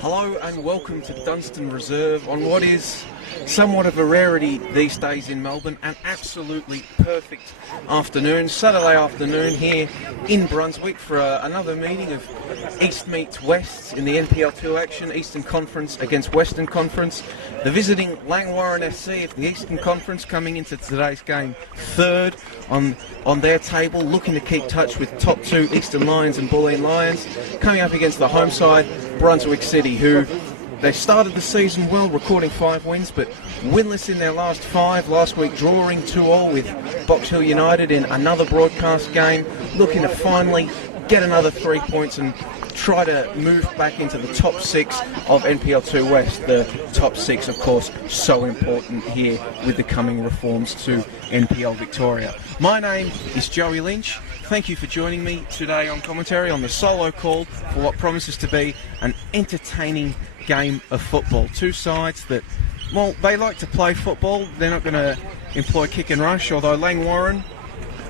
Hello and welcome to Dunstan Reserve on what is somewhat of a rarity these days in Melbourne. An absolutely perfect afternoon, Saturday afternoon here in Brunswick for another meeting of East meets West in the NPL 2 action, Eastern Conference against Western Conference. The visiting Langwarrin SC of the Eastern Conference coming into today's game third on their table, looking to keep touch with top two Eastern Lions and Bulleen Lions, coming up against the home side Brunswick City, who they started the season well, recording 5 wins, but winless in their last 5. Last week drawing 2-2 with Box Hill United in another broadcast game, looking to finally get another 3 points and try to move back into the top 6 of NPL 2 West. The top 6, of course, so important here with the coming reforms to NPL Victoria. My name is Joey Lynch. Thank you for joining me today on commentary on the solo call for what promises to be an entertaining game of football. Two sides that, well, they like to play football. They're not going to employ kick and rush, although Langwarrin,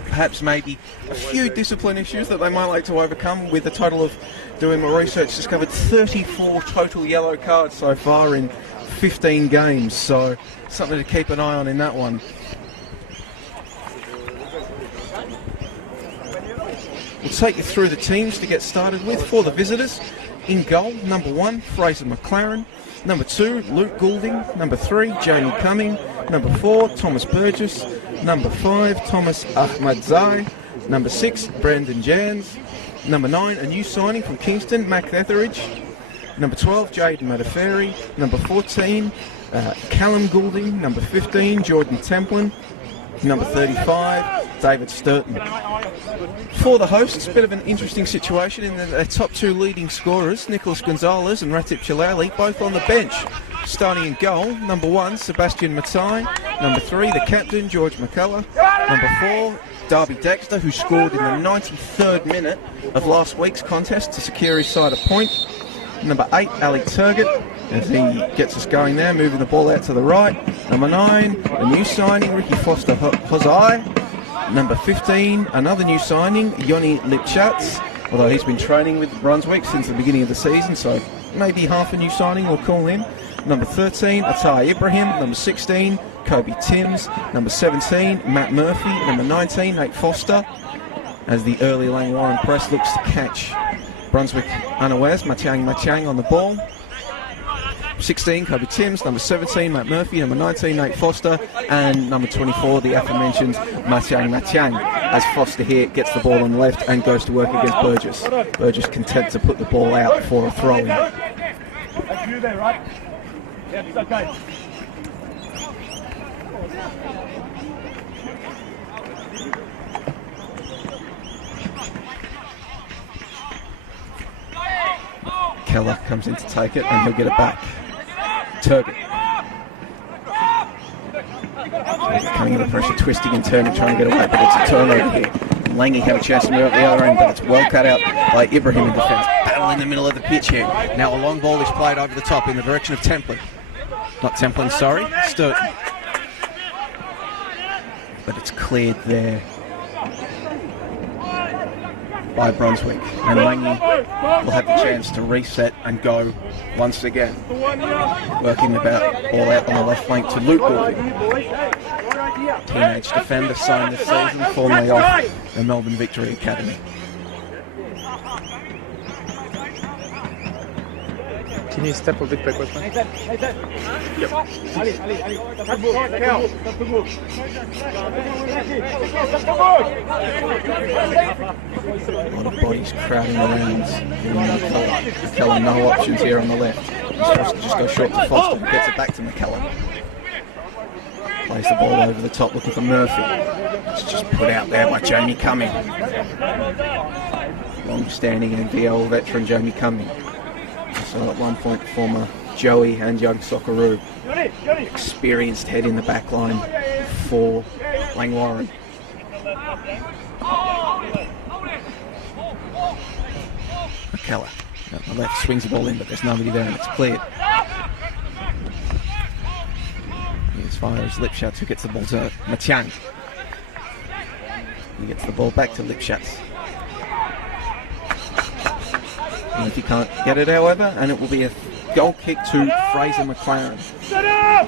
perhaps maybe a few discipline issues that they might like to overcome. With a total of, doing my research, discovered 34 total yellow cards so far in 15 games, so something to keep an eye on in that one. We'll take you through the teams to get started with. For the visitors, in goal, number 1, Fraser McLaren. Number 2, Luke Goulding. Number 3, Jamie Cumming. Number 4, Thomas Burgess. Number 5, Thomas Ahmadzai. Number 6, Brandon Jans. Number 9, a new signing from Kingston, Mac Etheridge. Number 12, Jaden Mataferi. Number 14, Callum Goulding. Number 15, Jordan Templin. Number 35, David Sturton. For the hosts, a bit of an interesting situation in their top 2 leading scorers, Nicholas Gonzalez and Ratip Chilali, both on the bench. Starting in goal, number 1, Sebastian Matai. Number 3, the captain, George McCullough. Number 4, Darby Dexter, who scored in the 93rd minute of last week's contest to secure his side a point. Number 8, Ali Turgott, as he gets us going there, moving the ball out to the right. Number 9, a new signing, Ricky Foster Hozai. Number 15, another new signing, Yoni Lipchatz, although he's been training with Brunswick since the beginning of the season, so maybe half a new signing, we'll call him. Number 13, Atai Ibrahim. Number 16, Kobe Timms. Number 17, Matt Murphy. Number 19, Nate Foster, as the early Langwarrin press looks to catch Brunswick unawares. Matiang on the ball. 16, Kobe Timms. Number 17, Matt Murphy. Number 19, Nate Foster. And number 24, the aforementioned Matiang. As Foster here gets the ball on the left and goes to work against Burgess. Burgess content to put the ball out for a throw-in. That's you there, right? Yeah, it's okay. Keller comes in to take it and he'll get it back. Turgott. Coming under pressure, twisting and turning, trying to get away, but it's a turnover here. Langy had a chance to move up the other end, but it's well cut out by Ibrahim in defence. Battle in the middle of the pitch here. Now a long ball is played over the top in the direction of Templin. Not Templin, sorry, Sturton. But it's cleared there by Brunswick. And Langy will have the chance to reset and go once again. Working about all out on the left flank to Luke Goulding. Teenage defender signed this season, formerly off the Melbourne Victory Academy. Can you step a bit backward, man? Yep. A lot of bodies crowding around. McCullough, no options here on the left. He's forced to just go short to Foster, who gets it back to McCullough. Plays the ball over the top, looking for Murphy. It's just put out there by Jamie Cumming. Long-standing NPL veteran Jamie Cumming. So at one point, former Joey and young Socceroo. Experienced head in the back line for Langwarrin. McCullough on the left swings the ball in, but there's nobody there and it's cleared. As far as Lipschatz, who gets the ball to Matiang. He gets the ball back to Lipschatz. And if he can't get it, however, and it will be a goal kick to Fraser McLaren. Set up!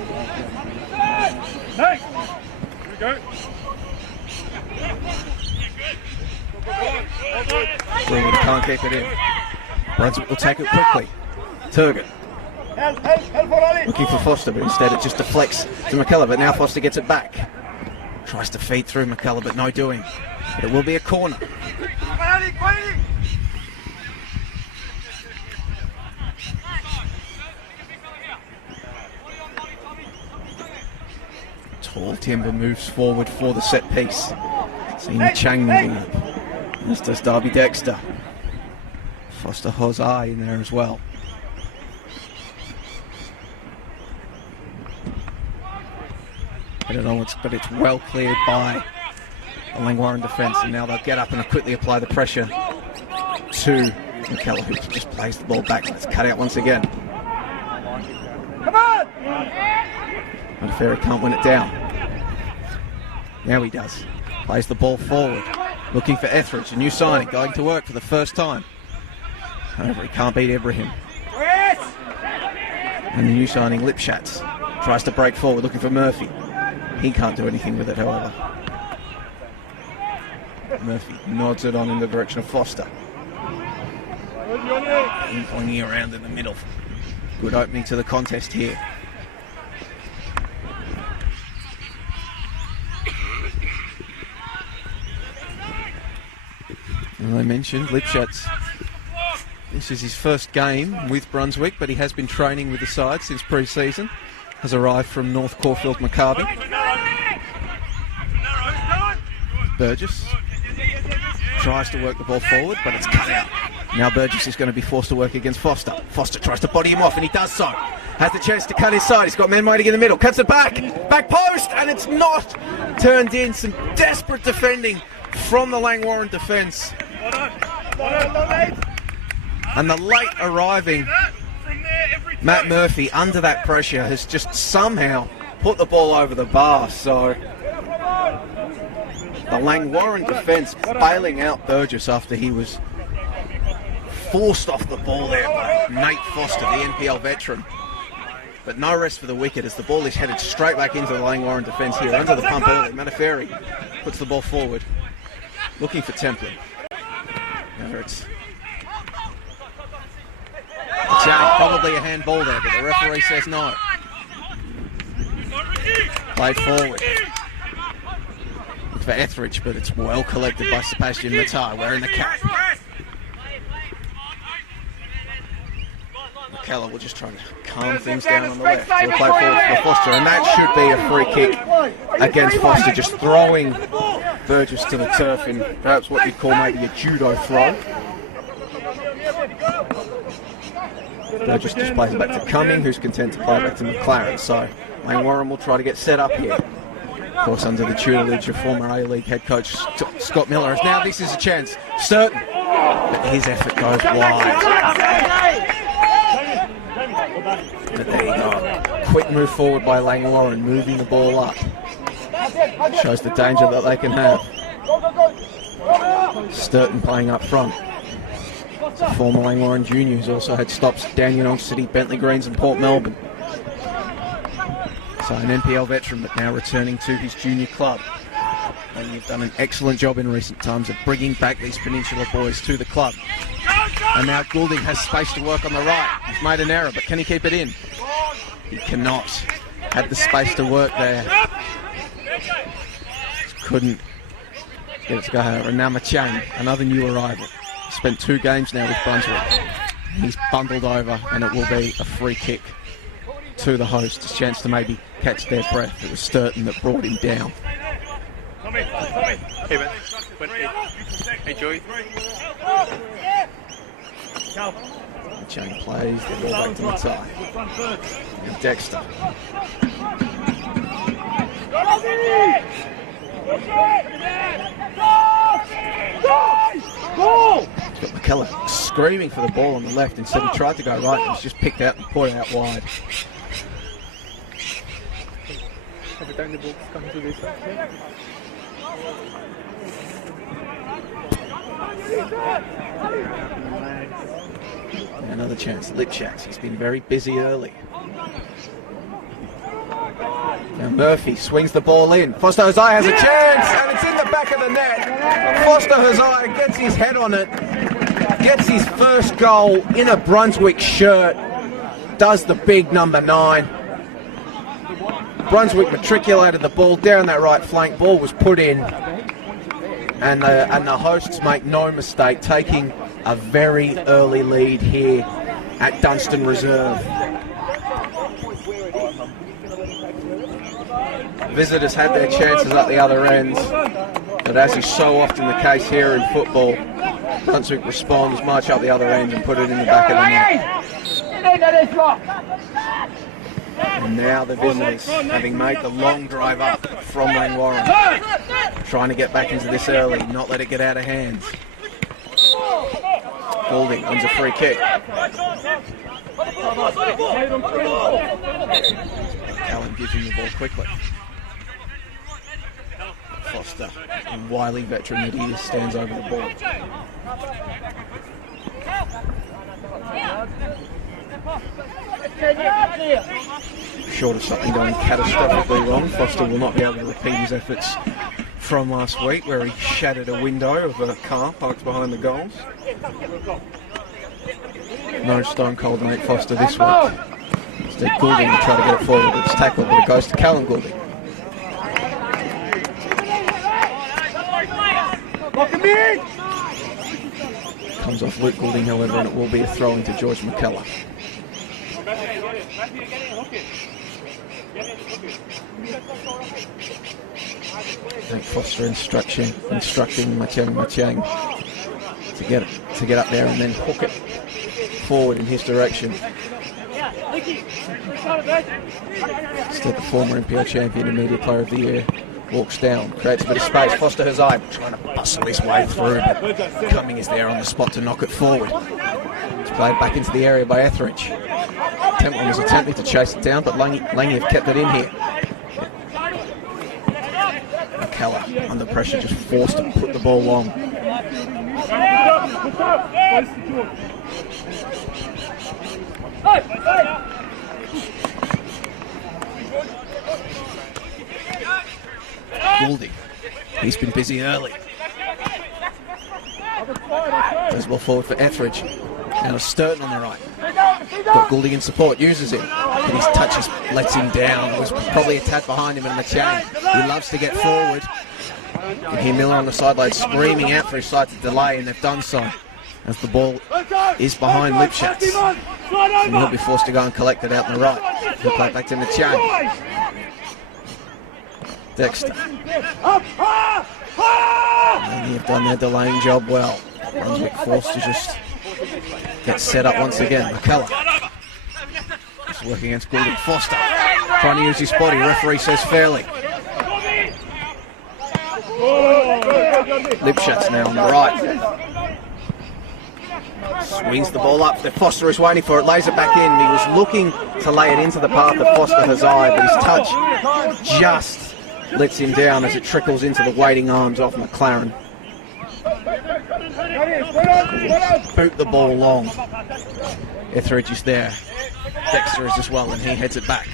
Next! Here we go. Greenwood can't kick it in. Brunswick will take it quickly. Turgut looking for Foster, but instead it just deflects to McKellar. But now Foster gets it back. Tries to feed through McKellar, but no doing. But it will be a corner. Tall Timber moves forward for the set piece. Seeing Chang moving up. This does Darby Dexter. Foster Hosai in there as well. I don't know, but it's well cleared by the Langwarrin defence, and now they'll get up and quickly apply the pressure to McKellar, who just plays the ball back. Let's cut out once again. Come on! Modafferi can't win it down. Now he does. Plays the ball forward. Looking for Etheridge, a new signing, going to work for the first time. However, he can't beat Ibrahim. And the new signing, Lipschatz, tries to break forward, looking for Murphy. He can't do anything with it, however. Murphy nods it on in the direction of Foster. Ping-ponging around in the middle. Good opening to the contest here. As I mentioned, Lipschatz, this is his first game with Brunswick, but he has been training with the side since pre-season. Has arrived from North Caulfield Maccabi. Burgess tries to work the ball forward, but it's cut out. Now Burgess is going to be forced to work against Foster. Foster tries to body him off, and he does so. Has the chance to cut his side. He's got men waiting in the middle. Cuts it back. Back post, and it's not turned in. Some desperate defending from the Langwarrin defence. And the late arriving Matt Murphy, under that pressure, has just somehow put the ball over the bar. So the Langwarrin defence bailing out Burgess after he was forced off the ball there by Nate Foster, the NPL veteran. But no rest for the wicket as the ball is headed straight back into the Langwarrin defence here. Under the pump early. Modafferi puts the ball forward, looking for Templin. Now it's probably a handball there, but the referee says no. Played forward for Etheridge, but it's well collected by Sebastian Matar, wearing the cap. McKellar will just try to calm things down on the left. He'll play forward for Foster, and that should be a free kick against Foster, just throwing Burgess to the turf in perhaps what you'd call maybe a judo throw. Burgess just plays it back to Cumming, who's content to play back to McLaren. So Langwarrin will try to get set up here. Of course, under the tutelage of former A-League head coach Scott Miller. As now this is a chance, certain, but his effort goes wide. But there you go. Quick move forward by Langwarrin, moving the ball up. Shows the danger that they can have. Sturton playing up front. The former Langwarrin junior who's also had stops down Dandenong City, Bentley Greens and Port Melbourne. So an NPL veteran, but now returning to his junior club. And you've done an excellent job in recent times of bringing back these Peninsula boys to the club. And now Goulding has space to work on the right. He's made an error, but can he keep it in? He cannot. Had the space to work there. Just couldn't get it to go over. And now Machang, another new arrival. Spent 2 games now with Brunswick. He's bundled over, and it will be a free kick to the host. A chance to maybe catch their breath. It was Sturton that brought him down. Hey, man. Hey, Joey. Chang plays the ball back to Matai. And Dexter. Got McKellar screaming for the ball on the left. Instead he tried to go right, and was just picked out and put out wide. Every time the ball comes to this side. Another chance, Lipschatz. He's been very busy early. Now Murphy swings the ball in. Foster Hosea has a chance, and it's in the back of the net. Foster Hosea gets his head on it, gets his first goal in a Brunswick shirt, does the big number 9. Brunswick matriculated the ball down that right flank. Ball was put in, and the hosts make no mistake, taking a very early lead here at Dunstan Reserve. Visitors had their chances at the other end, but as is so often the case here in football, Brunswick responds, march up the other end and put it in the back of the net. And now the visitors, having made the long drive up from Langwarrin, trying to get back into this early, not let it get out of hand. Goulding wins a free kick. Callan gives him the ball quickly. Foster, a wily veteran that he is, stands over the ball. Short of something going catastrophically wrong, Foster will not be able to repeat his efforts from last week where he shattered a window of a car parked behind the goals. No stone cold Nate Foster this week. Instead Goulding will try to get it forward. It's tackled, but it goes to Callan Goulding. Comes off Luke Goulding, however, and it will be a throw into George McKellar. Nate Foster instructing Machang to get up there and then hook it forward in his direction. Instead, the former NPL champion and media player of the year walks down, creates a bit of space. Foster Hosea trying to bustle his way through, but Cumming is there on the spot to knock it forward. It's played back into the area by Etheridge. Templin was attempting to chase it down, but Lange have kept it in here. McKellar, under pressure, just forced to put the ball long. Goulding, he's been busy early. Goes ball forward for Etheridge. Now Sturton on the right. Got Goulding in support, uses him. And his touch just lets him down. It was probably a tad behind him in Machang. He loves to get forward. You hear Miller on the sideline screaming out for his side to delay, and they've done so. As the ball is behind Lipschatz. And he'll be forced to go and collect it out on the right. He'll play it back to Machang. Dexter. And they've done their delaying job well. Brunswick forced to just get set up once again. McKellar. Just working against Goulding. Foster trying to use his body. Referee says fairly. Lipschatz now on the right. Swings the ball up. Foster is waiting for it. Lays it back in. He was looking to lay it into the path of Foster Hosea, but his touch just lets him down as it trickles into the waiting arms of McLaren. Boot the ball long. Etheridge is there. Dexter is as well, and he heads it back.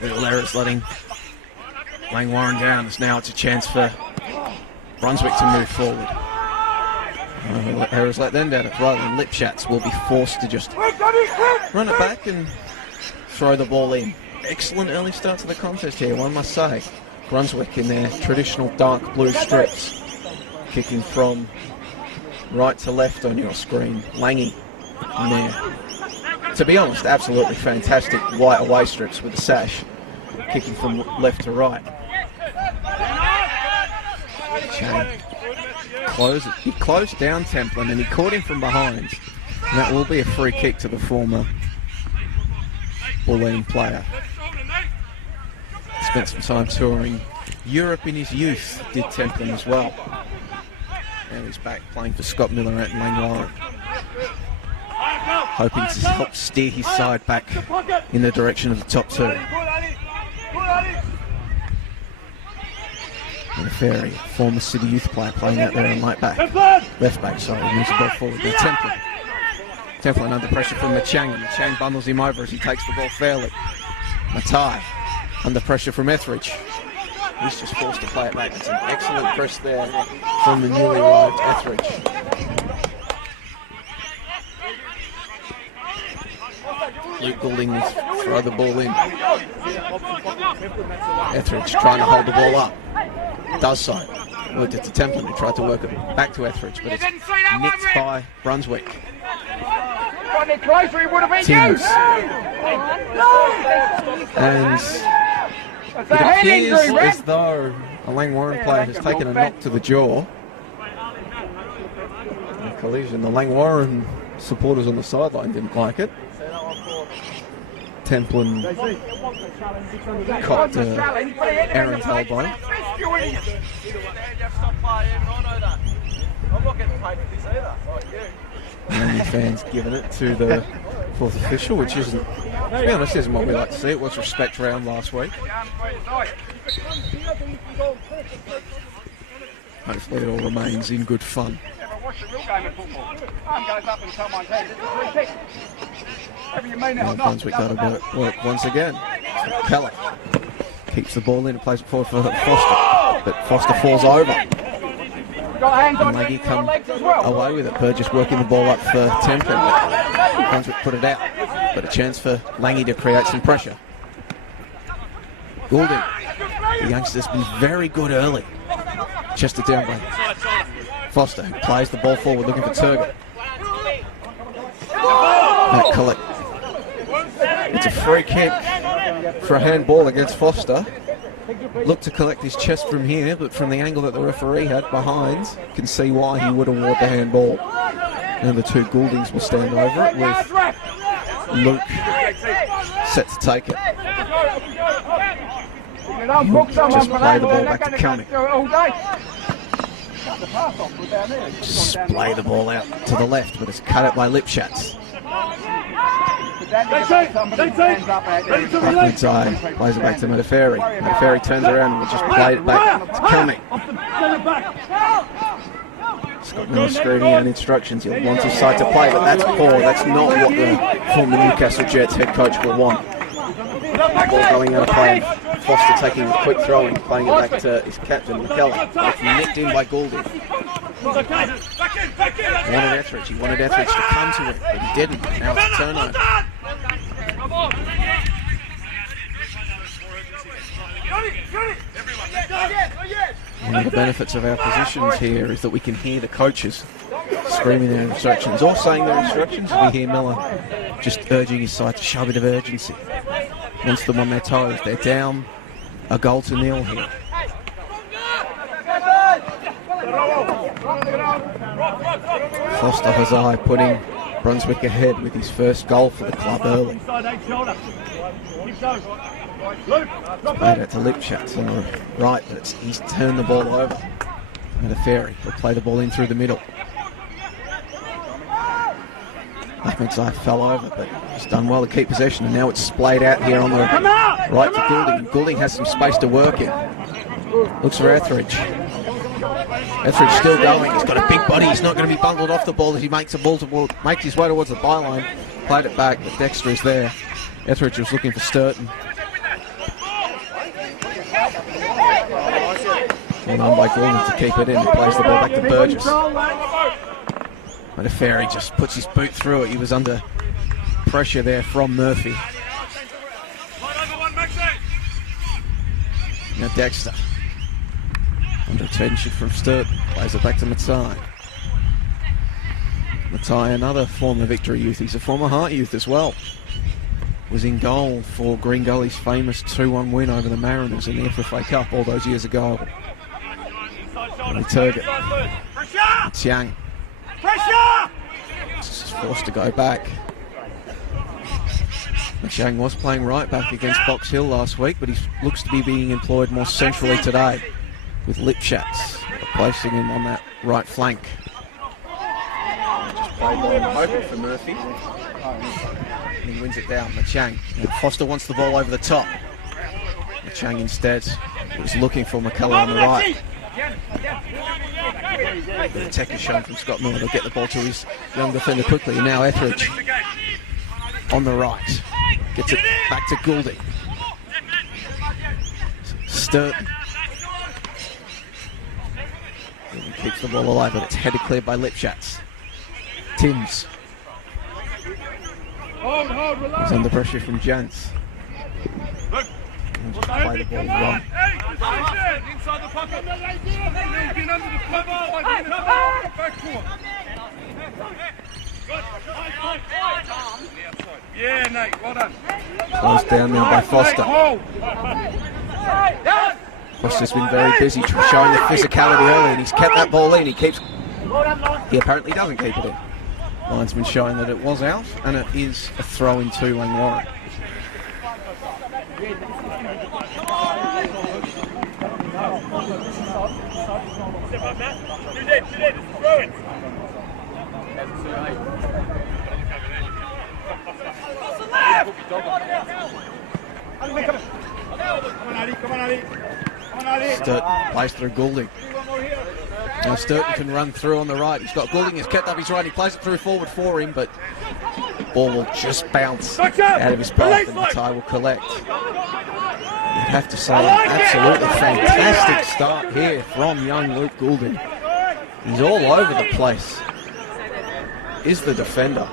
Little errors letting Langwarrin down, as now it's a chance for Brunswick to move forward. Errors let them down as well, and Lipschatz will be forced to just run it back and throw the ball in. Excellent early start to the contest here, one must say. Brunswick in their traditional dark blue strips, kicking from right to left on your screen. Lange in there. To be honest, absolutely fantastic white away strips with the sash, kicking from left to right. He closed down Templin and he caught him from behind. And that will be a free kick to the former Bulleen player. Spent some time touring Europe in his youth, did Templin as well. Now he's back playing for Scott Miller at Langwarrin, hoping to help steer his side back in the direction of the top two. And Ferry, former City Youth player, playing out there on left back, sorry, moves the ball forward. Now Templin under pressure from Machang. Machang bundles him over as he takes the ball fairly. Matai under pressure from Etheridge. He's just forced to play it back. It's an excellent press there from the newly arrived Etheridge. Luke Goulding will throw the ball in. Etheridge trying to hold the ball up. Does so. Looked at the Templin who tried to work it back to Etheridge, but it's nicked by Brunswick. Timms. And it appears as though a Langwarrin player has taken a knock to the jaw. A collision. The Langwarrin supporters on the sideline didn't like it. Templin copped Aaron's elbow. And the fans giving it to the fourth official, which isn't, to be honest, isn't what we like to see. It was respect round last week. Hopefully it all remains in good fun. Now Brunswick got to work once again. Keller keeps the ball in and plays it forward for Foster, but Foster falls over. And Maggie come away with it. Burgess working the ball up for Templin, but Brunswick put it out. But a chance for Langy to create some pressure. Goulding, the youngster's been very good early. Chested down by Foster, who plays the ball forward looking for Turgot. Collect. It's a free kick for a handball against Foster. Looked to collect his chest from here, but from the angle that the referee had behind, can see why he would award the handball. And the two Gouldings will stand over it with Luke set to take it. Just play the ball back to Cumming. Just play the ball out to the left, but it's cut out by Lipschatz. Ahmed's eye plays it back to Mataferi. Mataferi turns around and just played it back to Cumming. He's got no screening and instructions. He'll want his side to play, but that's poor. That's not what the former Newcastle Jets head coach will want. Ball going out of play. Foster taking a quick throw and playing it back to his captain, McKellar. It's nicked in by Goulding. He wanted Etheridge. He wanted Etheridge to come to it, but he didn't. Now it's a turnover. One of the benefits of our positions here is that we can hear the coaches screaming their instructions or saying their instructions. We hear Miller just urging his side to show a bit of urgency. Wants them on their toes. They're down 1-0 here. Foster Hazai putting Brunswick ahead with his first goal for the club early. Played it to Lipschatz on the right, but he's turned the ball over. And a Ferry will play the ball in through the middle. Ahmed's eye fell over, but he's done well to keep possession, and now it's splayed out here on the right to Goulding. Goulding has some space to work in. Looks for Etheridge. Etheridge still going. He's got a big body. He's not going to be bundled off the ball as he makes his way towards the byline. Played it back, but Dexter is there. Etheridge was looking for Sturton. And on by Goulding to keep it in. He plays the ball back to Burgess. But a Ferry just puts his boot through it. He was under pressure there from Murphy. Now Dexter. Under tension from Sturton. Plays it back to Matai. Matai, another former Victory youth. He's a former Hart youth as well. Was in goal for Green Gully's famous 2-1 win over the Mariners in the FFA Cup all those years ago. And Turgot. Chiang. Just forced to go back. Chiang was playing right back against Box Hill last week, but he looks to be being employed more centrally today with Lipschatz placing him on that right flank. Just played the ball open for Murphy. He wins it down. Machang. Foster wants the ball over the top. Chang instead was looking for McCullough on the right. The tech is shown from Scott Miller. They'll get the ball to his young defender quickly. And now Etheridge on the right. Gets it back to Goulding. Sturton. Goulding keeps the ball alive, but it's headed clear by Lipschatz. Timms. He's under pressure from Jantz. And just play the ball wrong. Inside the pocket. Get under the cover. Back four. Yeah, Nate, well done. Closed down now by Foster. Foster's been very busy showing the physicality early, and he's kept that ball in. He apparently doesn't keep it in. Linesman showing that it was out, and it is a throw in to Langwarrin. Sturton plays through Goulding. Now Sturton can run through on the right. He's got Goulding, he's kept up his right. He plays it through forward for him, but the ball will just bounce out of his path and the tie will collect. You'd have to say absolutely fantastic start here from young Luke Goulding. He's all over the place. Is the defender.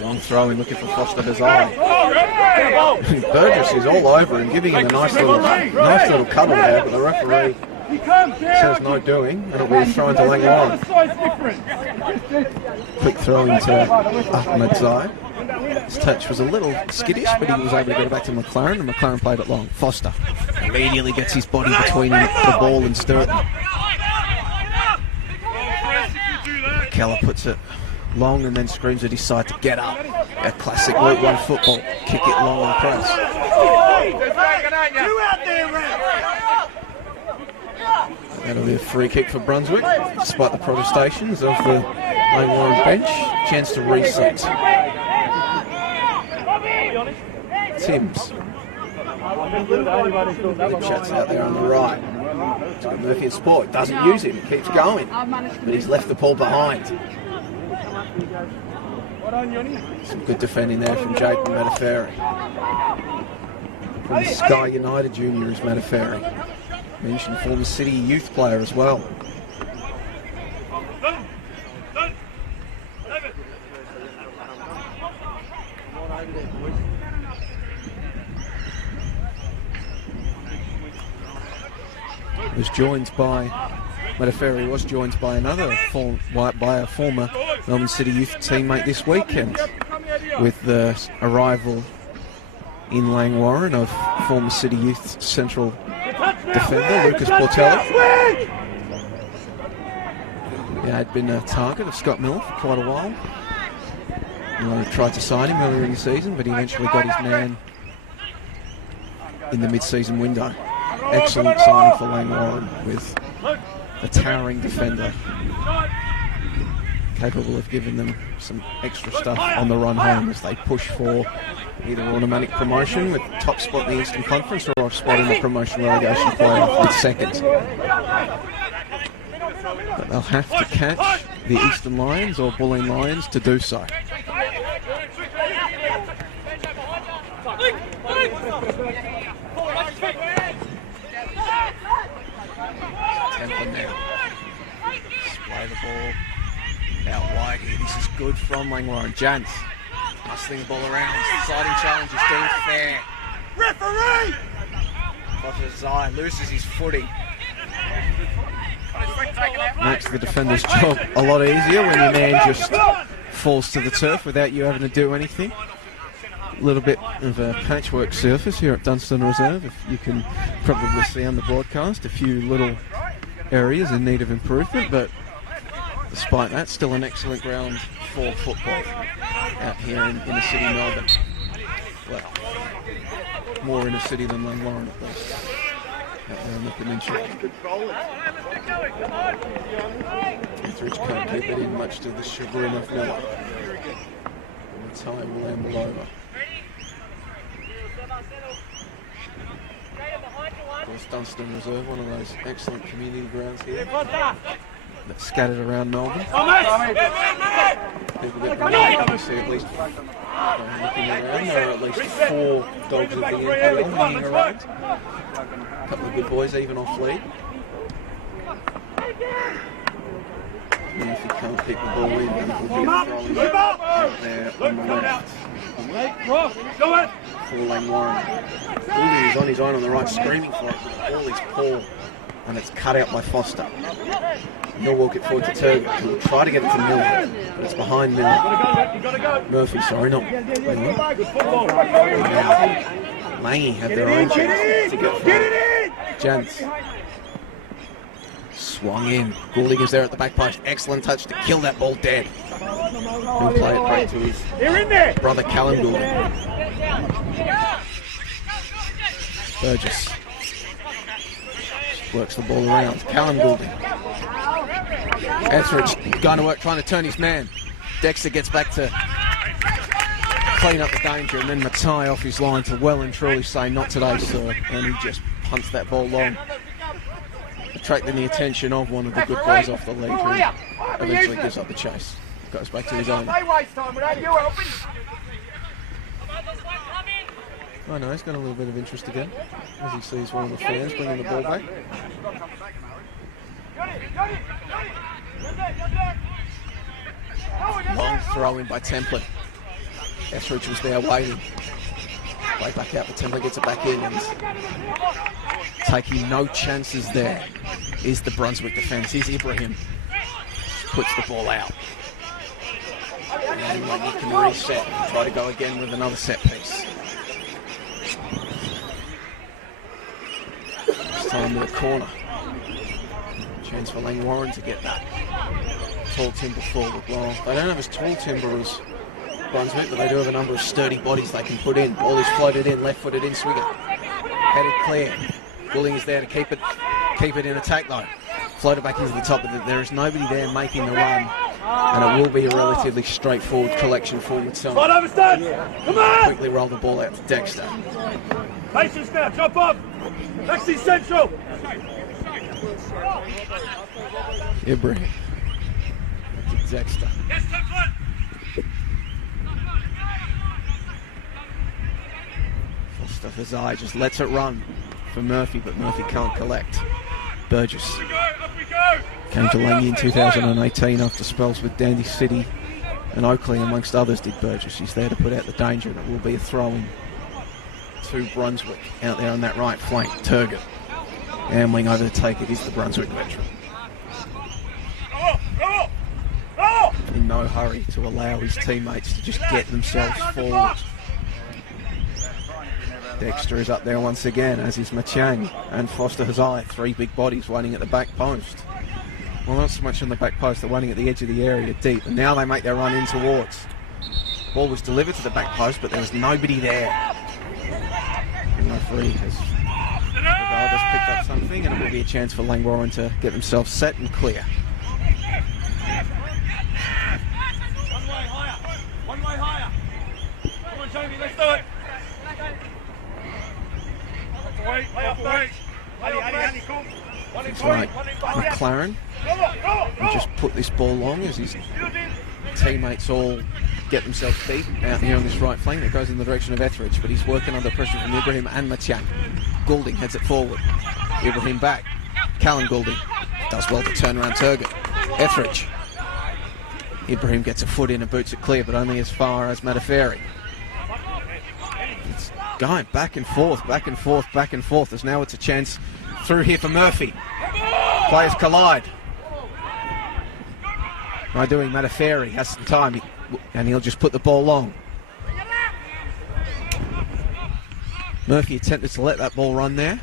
Long throw in looking for Foster Hazard. Burgess is all over him, giving him a nice little cuddle there, but the referee says no doing, and it'll be a throw into Langwarrin. Quick throw into Ahmed Zai. His touch was a little skittish, but he was able to get it back to McLaren, and McLaren played it long. Foster immediately gets his body between the ball and Sturton. Keller puts it long and then screams at his side to get up. A classic Route 1 football. Kick it long and press. That'll be a free kick for Brunswick, despite the protestations of the Langwarrin bench. Chance to reset. Timms. Lipschatz out there on the right. He's got Murphy in sport. Doesn't use him. He keeps going. But he's left the ball behind. Some good defending there from Jake Mataferi. From Sky United Junior is Mataferi. Mentioned former City youth player as well. Mataferi was joined by a former Melbourne City youth teammate this weekend, with the arrival in Langwarrin of former City youth central defender Lucas Portelli. He had been a target of Scott Miller for quite a while. Miller tried to sign him earlier in the season, but he eventually got his man in the mid-season window. Excellent signing for Langwarrin, with a towering defender capable of giving them some extra stuff on the run home as they push for either automatic promotion with top spot in the Eastern Conference or a spot in the promotion relegation playoff with seconds. But they'll have to catch the Eastern Lions or Bulleen Lions to do so. Temple now. Display the ball out wide here. This is good from Langwarrin. Jantz muscling the ball around. Sliding challenge is deemed fair. Referee! Zai loses his footing. Makes the defender's job a lot easier when your man just falls to the turf without you having to do anything. A little bit of a patchwork surface here at Dunstan Reserve, if you can probably see on the broadcast. A few little areas in need of improvement, but despite that, still an excellent ground for football out here in inner city Melbourne. Well, more inner city than Langwarrin, of course. out there on the peninsula. Etheridge can't keep it in, much to the chagrin of Miller. And the tie will amble over. Of course, Dunstan Reserve, one of those excellent community grounds here that's scattered around Melbourne. People get to see at least looking around. There are at least 4 dogs of the NPL hanging around. A couple of good boys even off lead. And if he can't pick the ball in, then he'll be throwing out there on the left. For Langwarrin. Goulding is on his own on the right, screaming for it, but the ball is poor, and it's cut out by Foster. He'll walk it forward to Turgot, who will try to get it to Miller, but it's behind Miller. Murphy, sorry, not Miller. Langy have their own chance to get forward. Jans. Swung in. Goulding is there at the back post. Excellent touch to kill that ball dead. He'll play it back to his brother Callum Goulding. Burgess works the ball around. Callum Goulding. Etheridge going to work, trying to turn his man. Dexter gets back to clean up the danger, and then Matai off his line to well and truly say, "Not today, sir," and he just punts that ball long, attracting the attention of one of the good boys off the lead, who eventually gives up the chase. Goes back to his own. Oh no, he's got a little bit of interest again as he sees one of the fans bringing the ball back. Long throw in by Templer. Etheridge was there waiting. Play back out, but Templer gets it back in, and taking no chances there is the Brunswick defence. Here's Ibrahim. Puts the ball out. And you can reset and try to go again with another set piece. This time to the corner. Chance for Langwarrin to get that tall timber forward. Well, they don't have as tall timber as Brunswick, but they do have a number of sturdy bodies they can put in. Ball is floated in, left-footed in swigger. Headed clear. Goulding is there to keep it in attack though. Floated back into the top, but there is nobody there making the run. And it will be a relatively straightforward collection for Matai. Come on! Quickly roll the ball out to Dexter. Patience now, jump up! Taxi central! Ibrahim. To Dexter. Foster his eye, just lets it run for Murphy, but Murphy can't collect. Burgess. Came to Langy in 2018 after spells with Dandy City and Oakley, amongst others, did Burgess. He's there to put out the danger, and it will be a throw-in to Brunswick out there on that right flank. Turgot ambling over to take it is the Brunswick veteran. In no hurry to allow his teammates to just get themselves forward. Dexter is up there once again, as is Machang and Foster Hazai. 3 big bodies waiting at the back post. Well, not so much on the back post, they're waiting at the edge of the area deep, and now they make their run in towards. Ball was delivered to the back post, but there was nobody there. And referee has regardless picked up something, and it will be a chance for Langwarrin to get themselves set and clear. One way higher. Come on, Jamie, let's do it. That's right, McLaren will just put this ball long as his teammates all get themselves beat out here on this right flank that goes in the direction of Etheridge, but he's working under pressure from Ibrahim and Machang. Goulding heads it forward. Ibrahim back. Callum Goulding does well to turn around Turgot. Etheridge. Ibrahim gets a foot in and boots it clear, but only as far as Mataferi. It's going back and forth, back and forth, back and forth, as now it's a chance through here for Murphy. Players collide. By doing Mataferi has some time, and he'll just put the ball long. Murphy attempted to let that ball run there.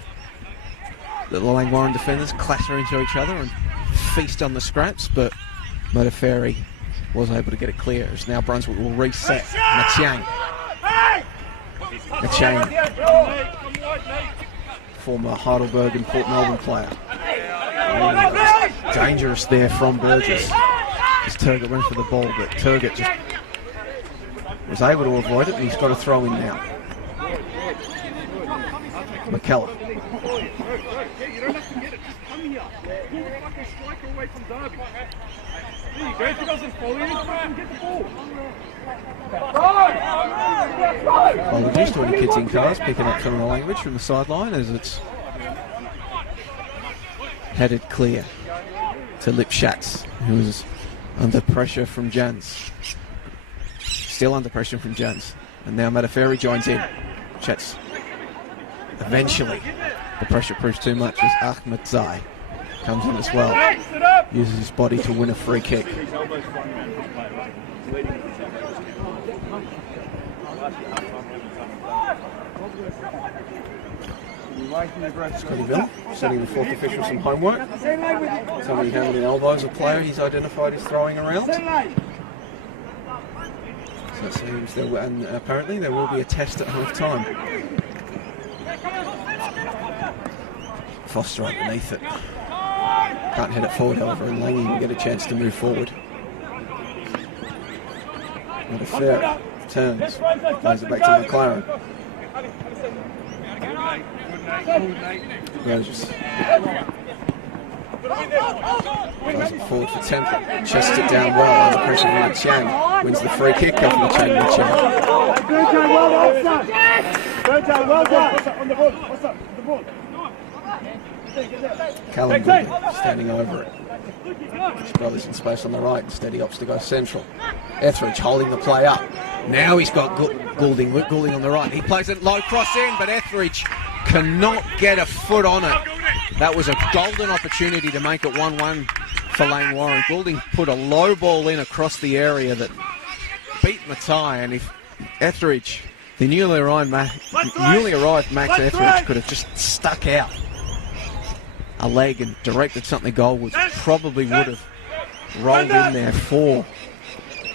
The Langwarrin defenders clatter into each other and feast on the scraps, but Mataferi was able to get it clear. As now Brunswick will reset. Machang former Heidelberg and Port Melbourne player. Dangerous there from Burgess. As Turgott went for the ball, but Turgott just was able to avoid it, and he's got to throw in now. McKellar. You don't have to get it, just come here. Pull the fucking striker away from Derby. There you go, if he doesn't follow you, fucking get the ball. Apologies to any kids in cars picking up some of the language from the sideline as it's headed clear to Lipschatz, who is under pressure from Jans. Still under pressure from Jans. And now Mataferi joins in. Schatz. Eventually, the pressure proves too much as Ahmed Zai comes in as well. Uses his body to win a free kick. Scottyville setting the fourth official some homework. Somebody handling elbows a player he's identified as throwing around. So it seems there will, and apparently there will be a test at half time. Foster underneath it. Can't head it forward, however, and Langy will get a chance to move forward. Not a fair turns. Plays it back to McLaren. Rogers. Plays it forward for Temple. Chests it down well under pressure from Chang. Wins the free kick off the Chang. Well done. On the ball. What's up? The ball. Callum standing over it. His brother's in space on the right. Instead he opts to go central. Etheridge holding the play up. Now he's got Goulding. Luke Goulding on the right. He plays it low cross in, but Etheridge cannot get a foot on it. That was a golden opportunity to make it 1-1 for Langwarrin. Goulding put a low ball in across the area that beat Matai, and if Etheridge, the newly arrived Max Etheridge, could have just stuck out a leg and directed something goalwards, probably would have rolled in there for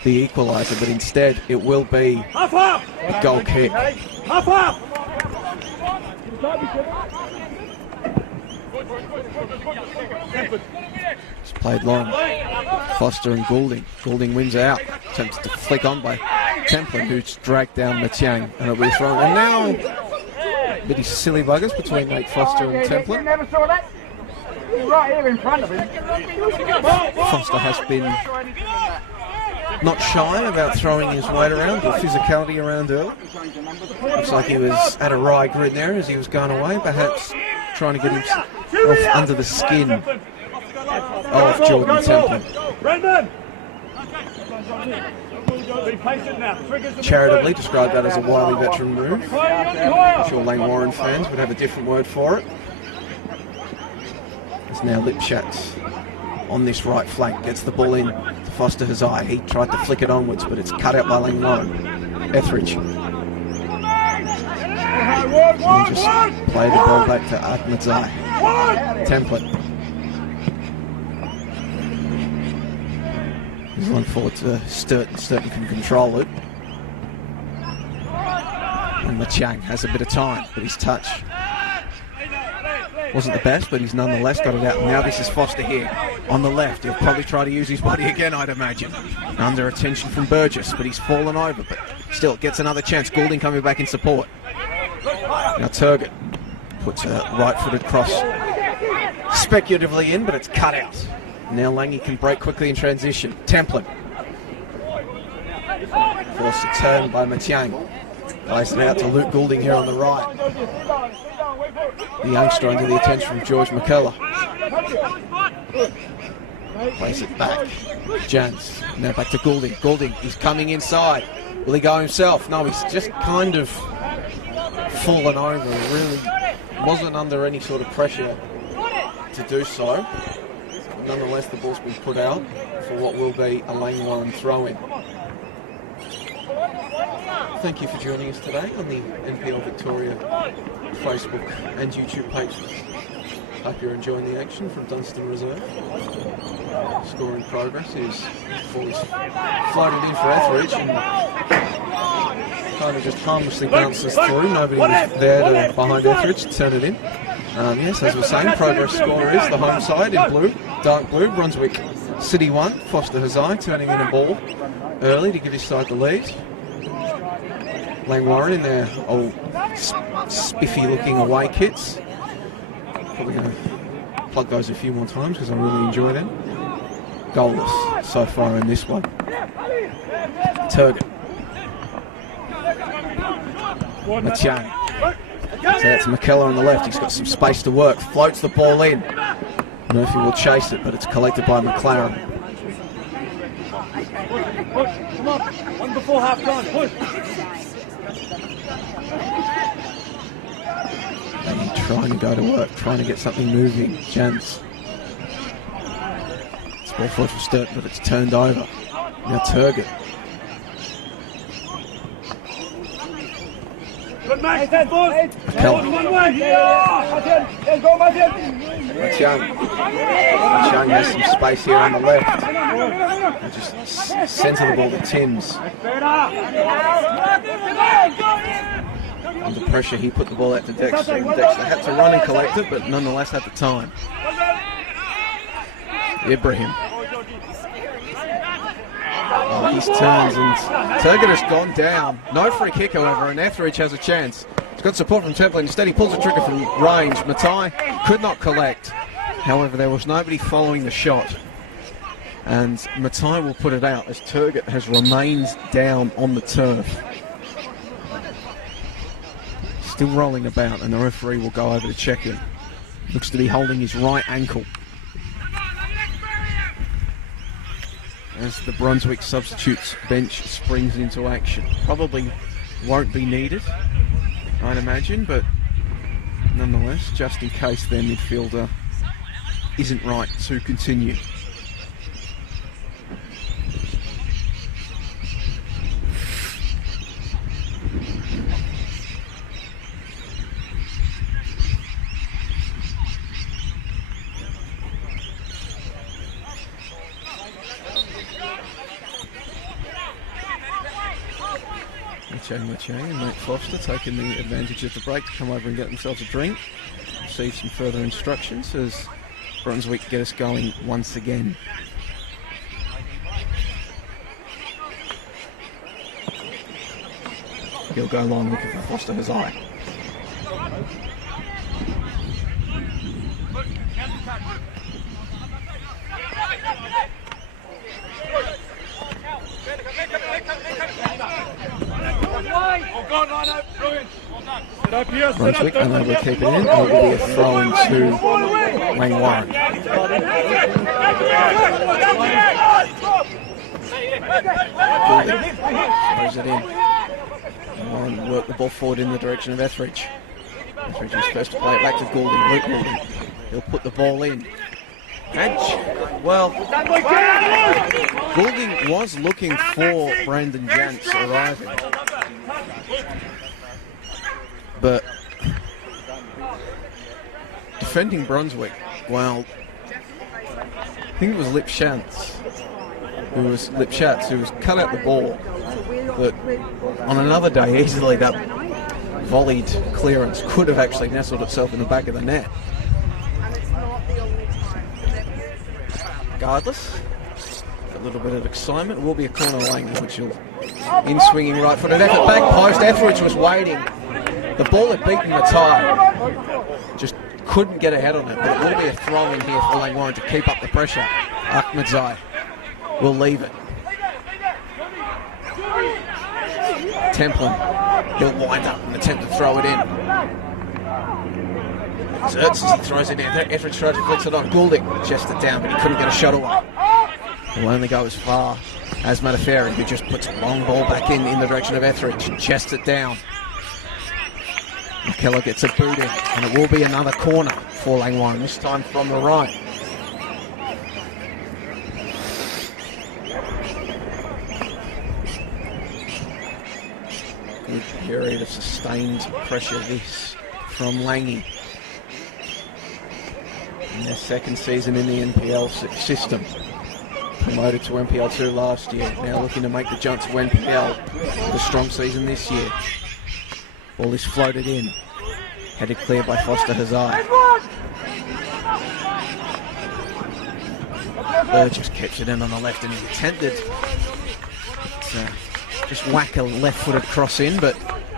the equaliser, but instead it will be a goal kick. It's played long. Foster and Goulding. Goulding wins out. Attempts to flick on by Templin, who's dragged down Matiang, and it'll be thrown. And now, bitty silly buggers between Nate Foster and Templin. Right here in front of him. Foster has been not shy about throwing his weight around, or physicality around early. Looks like he was at a wry grin there as he was going away, perhaps trying to get himself under the skin of Jordan Templin. Charitably described that as a wily veteran move. I'm sure Langwarrin fans would have a different word for it. It's now Lipschatz on this right flank, gets the ball in to Foster Hazai. He tried to flick it onwards, but it's cut out by Langwarrin. Etheridge. And just play the ball back to Ahmed Zai. Template. He's on forward to Sturton. Sturton can control it. And Machang has a bit of time, but his touch wasn't the best, but he's nonetheless got it out. And now this is Foster here on the left. He'll probably try to use his body again, I'd imagine. Under attention from Burgess, but he's fallen over. But still gets another chance. Goulding coming back in support. Now Turgott puts a right-footed cross speculatively in, but it's cut out. Now Langy can break quickly in transition. Templin. Forced a turn by Matiang. Plays it out to Luke Goulding here on the right. The youngster under the attention from George McKellar. Plays it back. Jans. Now back to Goulding. Goulding, he's coming inside. Will he go himself? No, he's just kind of fallen over. Really wasn't under any sort of pressure to do so. Nonetheless, the ball's been put out for what will be a Langwarrin throw-in. Thank you for joining us today on the NPL Victoria Facebook and YouTube pages. Hope you're enjoying the action from Dunstan Reserve. Score in progress is floated in for Etheridge and kind of just harmlessly bounces through. Nobody was there to, behind Etheridge to turn it in. Yes, as we're saying, progress score is the home side in blue, dark blue. Brunswick City 1, Foster Hazai turning in a ball early to give his side the lead. Langwarrin in their old spiffy looking away kits. Probably going to plug those a few more times because I really enjoy them. Goalless so far in this one. Turgut. Machang. So that's McKellar on the left. He's got some space to work. Floats the ball in. Murphy will chase it, but it's collected by McLaren. Push, come on. One before half time, push. And trying to go to work, trying to get something moving. Jans. It's ball forward for Sturt, but it's turned over. Now Turgut. Machang has some space here on the left. And just centre the ball to Timms. Under pressure, he put the ball out to Dexter. Dexter had to run and collect it, but nonetheless had the time. Ibrahim. Oh, he's turns and Turgut has gone down. No free kick, however, and Etheridge has a chance. He's got support from Templin. Instead, he pulls the trigger from range. Matai could not collect. However, there was nobody following the shot. And Matai will put it out as Turgut has remained down on the turf. Still rolling about, and the referee will go over to check him. Looks to be holding his right ankle. As the Brunswick substitutes bench springs into action. Probably won't be needed, I'd imagine, but nonetheless, just in case their midfielder isn't right to continue. Machang and Matt Foster taking the advantage of the break to come over and get themselves a drink. Receive some further instructions as Brunswick get us going once again. He'll go long looking for Foster Hazai. Brunswick unable to keep it in, and it will be a throw into Langwarrin. Throws it in. Langwarrin work the ball forward in the direction of Etheridge. Etheridge is first to play it back to Goulding. Luke Goulding. He'll put the ball in. Well, Goulding was looking for Brandon Jantz arriving. But defending Brunswick, well, I think it was Lipschatz who was cut out the ball. But on another day, easily that volleyed clearance could have actually nestled itself in the back of the net. Regardless, a little bit of excitement. It will be a corner Langley, which will in swinging right footed effort back post. Etheridge was waiting. The ball had beaten the tie. Just couldn't get ahead on it, but it will be a throw in here for Langwarrin to keep up the pressure. Ahmedzai will leave it. Templin, he'll wind up and attempt to throw it in. Zertz as he throws it in. Etheridge tries to flex it on. Goulding chested down, but he couldn't get a shot away. He'll only go as far as Mataferi, who just puts a long ball back in the direction of Etheridge. Chests it down. McKellar gets a boot in, and it will be another corner for Langwarrin, this time from the right. Good period of sustained pressure this from Langy. In their second season in the NPL system. Promoted to NPL 2 last year, now looking to make the jump to NPL with a strong season this year. Ball is floated in. Headed clear by Foster Hazai. Burgess keeps it in on the left and he attempted to just whack a left-footed cross in, but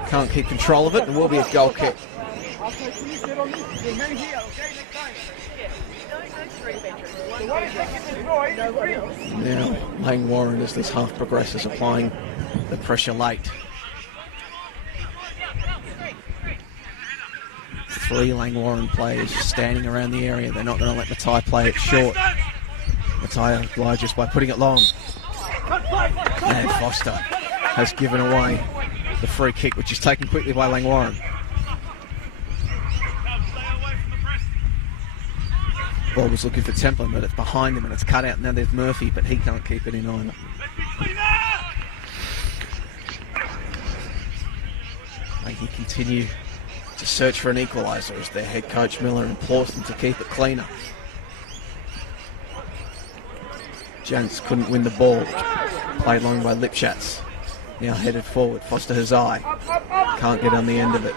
can't keep control of it. There will be a goal kick. Now Langwarrin, as this half progresses, applying the pressure late. 3 Langwarrin players standing around the area. They're not going to let Matai play it short. Matai obliges by putting it long. And Foster has given away the free kick, which is taken quickly by Langwarrin. Ball was looking for Templin, but it's behind him and it's cut out. Now there's Murphy, but he can't keep it in either. They can continue to search for an equaliser as their head coach Miller implores them to keep it cleaner. Jans couldn't win the ball. Played long by Lipschatz. Now headed forward. Foster Hazai can't get on the end of it.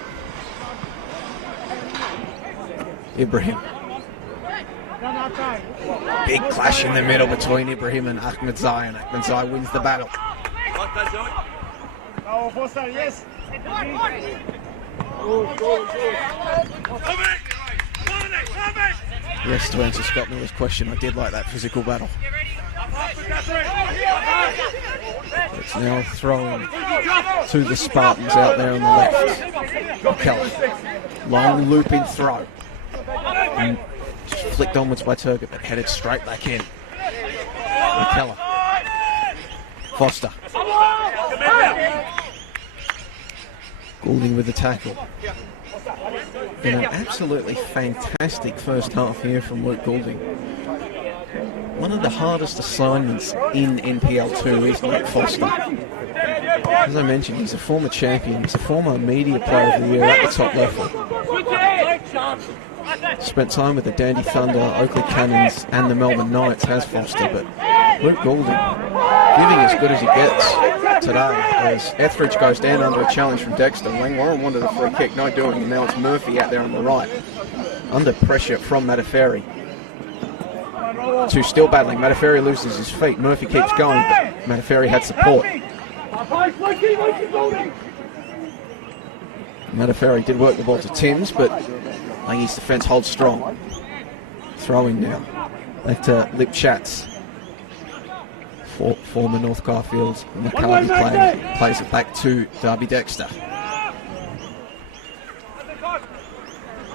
Ibrahim. Big clash in the middle between Ibrahim and Ahmedzai, and Ahmedzai wins the battle. Yes, to answer Scott Miller's question, I did like that physical battle. It's now thrown to the Spartans out there on the left. Keller. Long looping throw. And flicked onwards by Turgut, but headed straight back in. McKellar. Foster. Goulding with the tackle. Been an absolutely fantastic first half here from Luke Goulding. One of the hardest assignments in NPL 2 is Luke Foster. As I mentioned, he's a former champion. He's a former media player of the year at the top level. Spent time with the Dandy Thunder, Oakley Cannons and the Melbourne Knights has Foster, but Luke Goulding giving as good as he gets today as Etheridge goes down under a challenge from Dexter. Langwarrin wanted a free kick, no doing, and now it's Murphy out there on the right. Under pressure from Mataferi. 2 still battling. Mataferi loses his feet. Murphy keeps going, but Mataferi had support. Mataferi did work the ball to Timms, but Langie's defence holds strong. Throwing now. Left to Lipschatz. Former North Garfield McCarthy plays it back to Darby Dexter.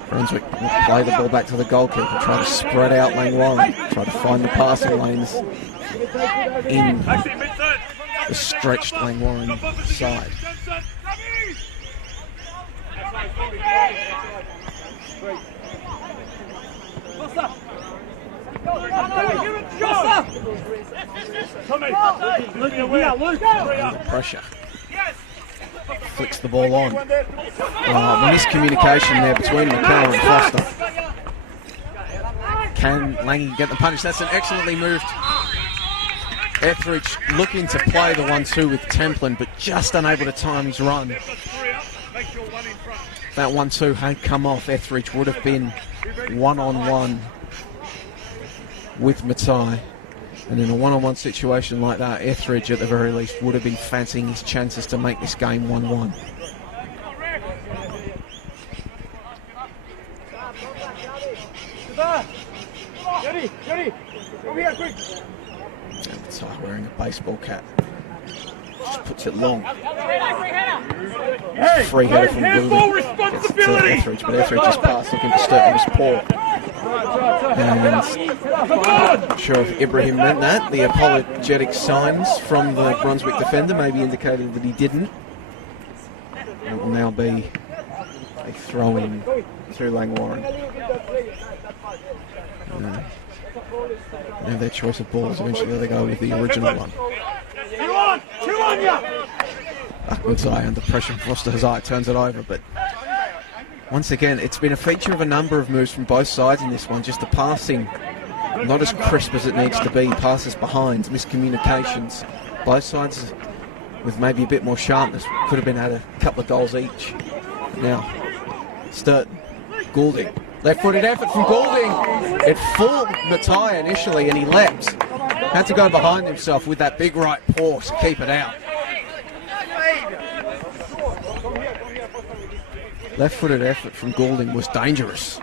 Brunswick will play the ball back to the goalkeeper, try to spread out Langwarrin, try to find the passing lanes in the stretched Langwarrin side. Under pressure. Flicks the ball on. Miscommunication there between McKellar and Foster. Can Langy get the punish? That's an excellently moved Etheridge looking to play the 1-2 with Templin, but just unable to time his run. If that 1-2 had come off, Etheridge would have been one-on-one with Matai. And in a one-on-one situation like that, Etheridge at the very least would have been fancying his chances to make this game 1-1. Matai wearing a baseball cap. Just puts it long. Free header from Goulding. Gets to Etheridge, but Etheridge's pass looking for Sturton was poor. And not sure if Ibrahim meant that. The apologetic signs from the Brunswick defender maybe indicated that he didn't. It will now be a throw-in through Langwarrin. Now their choice of balls, eventually they go with the original one. Ahmedzai under pressure from Foster Hazai turns it over, but once again, it's been a feature of a number of moves from both sides in this one. Just the passing, not as crisp as it needs to be. Passes behind, miscommunications. Both sides with maybe a bit more sharpness could have been at a couple of goals each. Now, Sturton Goulding. Left-footed effort from Goulding. It fooled Matai initially and he leapt. Had to go behind himself with that big right paw to keep it out. Left-footed effort from Goulding was dangerous.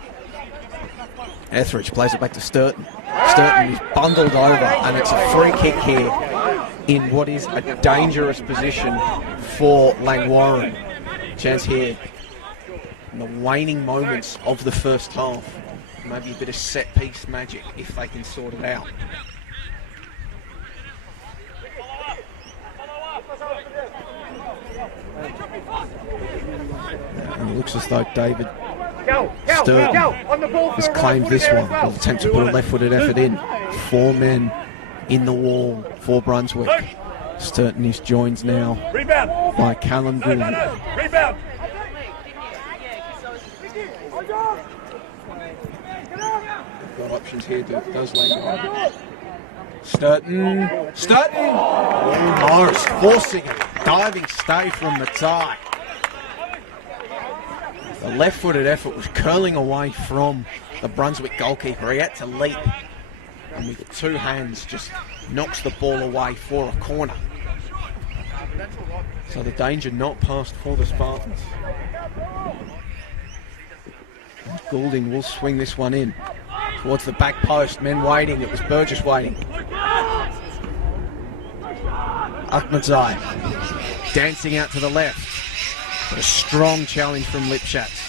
Etheridge plays it back to Sturton. Sturton is bundled over and it's a free kick here in what is a dangerous position for Langwarrin. Chance here in the waning moments of the first half. Maybe a bit of set-piece magic if they can sort it out. And it looks as though David Sturton has claimed this one. He'll attempt to put a left-footed effort in. 4 men in the wall for Brunswick. Sturton is joined now by Callum Goulding. Rebound. Got options here, does Langwarrin. Sturton. Oh, Morris forcing it. Diving stay from Matai. The left-footed effort was curling away from the Brunswick goalkeeper. He had to leap. And with 2 hands just knocks the ball away for a corner. So the danger not passed for the Spartans. Goulding will swing this one in towards the back post. Men waiting. It was Burgess waiting. Ahmadzai dancing out to the left. A strong challenge from Lipschatz.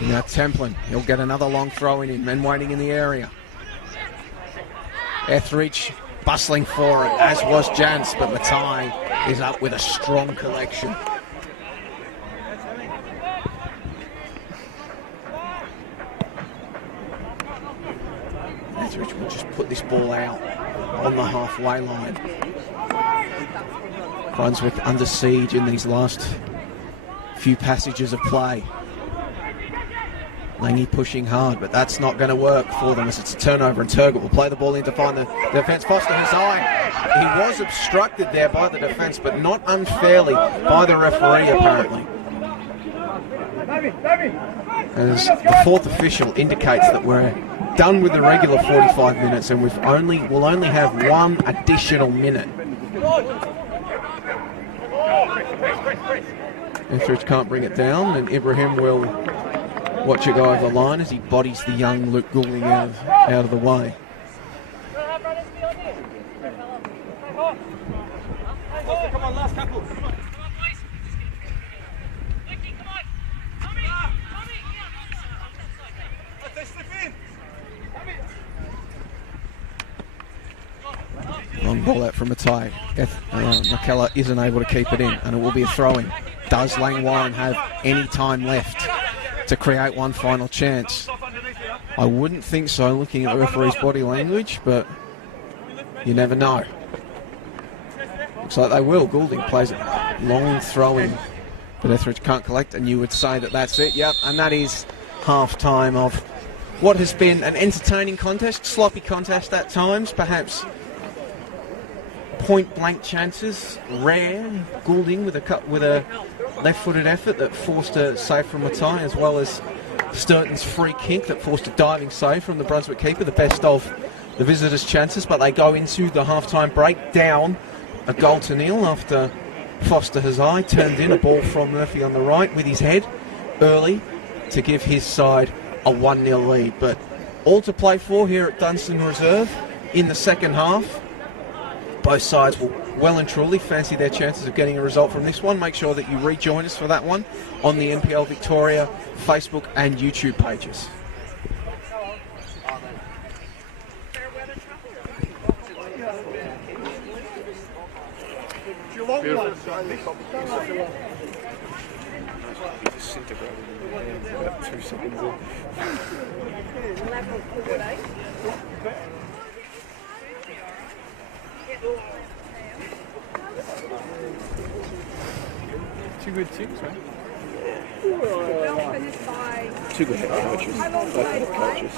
Now Templin, he'll get another long throw in. Men waiting in the area. Etheridge bustling for it, as was Jans, but Matai is up with a strong collection. Etheridge will just put this ball out on the halfway line. Brunswick under siege in these last few passages of play. Langy pushing hard, but that's not going to work for them as it's a turnover, and Turgot will play the ball in to find the defence. Foster his eye. He was obstructed there by the defence, but not unfairly by the referee apparently. As the 4th official indicates that we're done with the regular 45 minutes and we'll only have 1 additional minute. Etheridge can't bring it down, and Ibrahim will watch it go over the line as he bodies the young Luke Goulding out of the way. Come on, last couple. Long ball out from Matai. McKellar isn't able to keep it in, and it will be a throw-in. Does Langwarrin have any time left to create one final chance? I wouldn't think so, looking at the referee's body language, but you never know. Looks like they will. Goulding plays it long throw-in, but Etheridge can't collect, and you would say that that's it. Yep, and that is half-time of what has been an entertaining contest, sloppy contest at times, perhaps point-blank chances, rare. Goulding with a left-footed effort that forced a save from Matai, as well as Sturton's free kick that forced a diving save from the Brunswick keeper, the best of the visitors' chances, but they go into the half-time break down a 0-0 after Foster Hazai turned in a ball from Murphy on the right with his head early to give his side a 1-0 lead. But all to play for here at Dunstan Reserve in the second half. Both sides will well and truly fancy their chances of getting a result from this one. Make sure that you rejoin us for that one on the NPL Victoria Facebook and YouTube pages. About 2 seconds in. Two good teams, right? Two good head coaches. Both head coaches.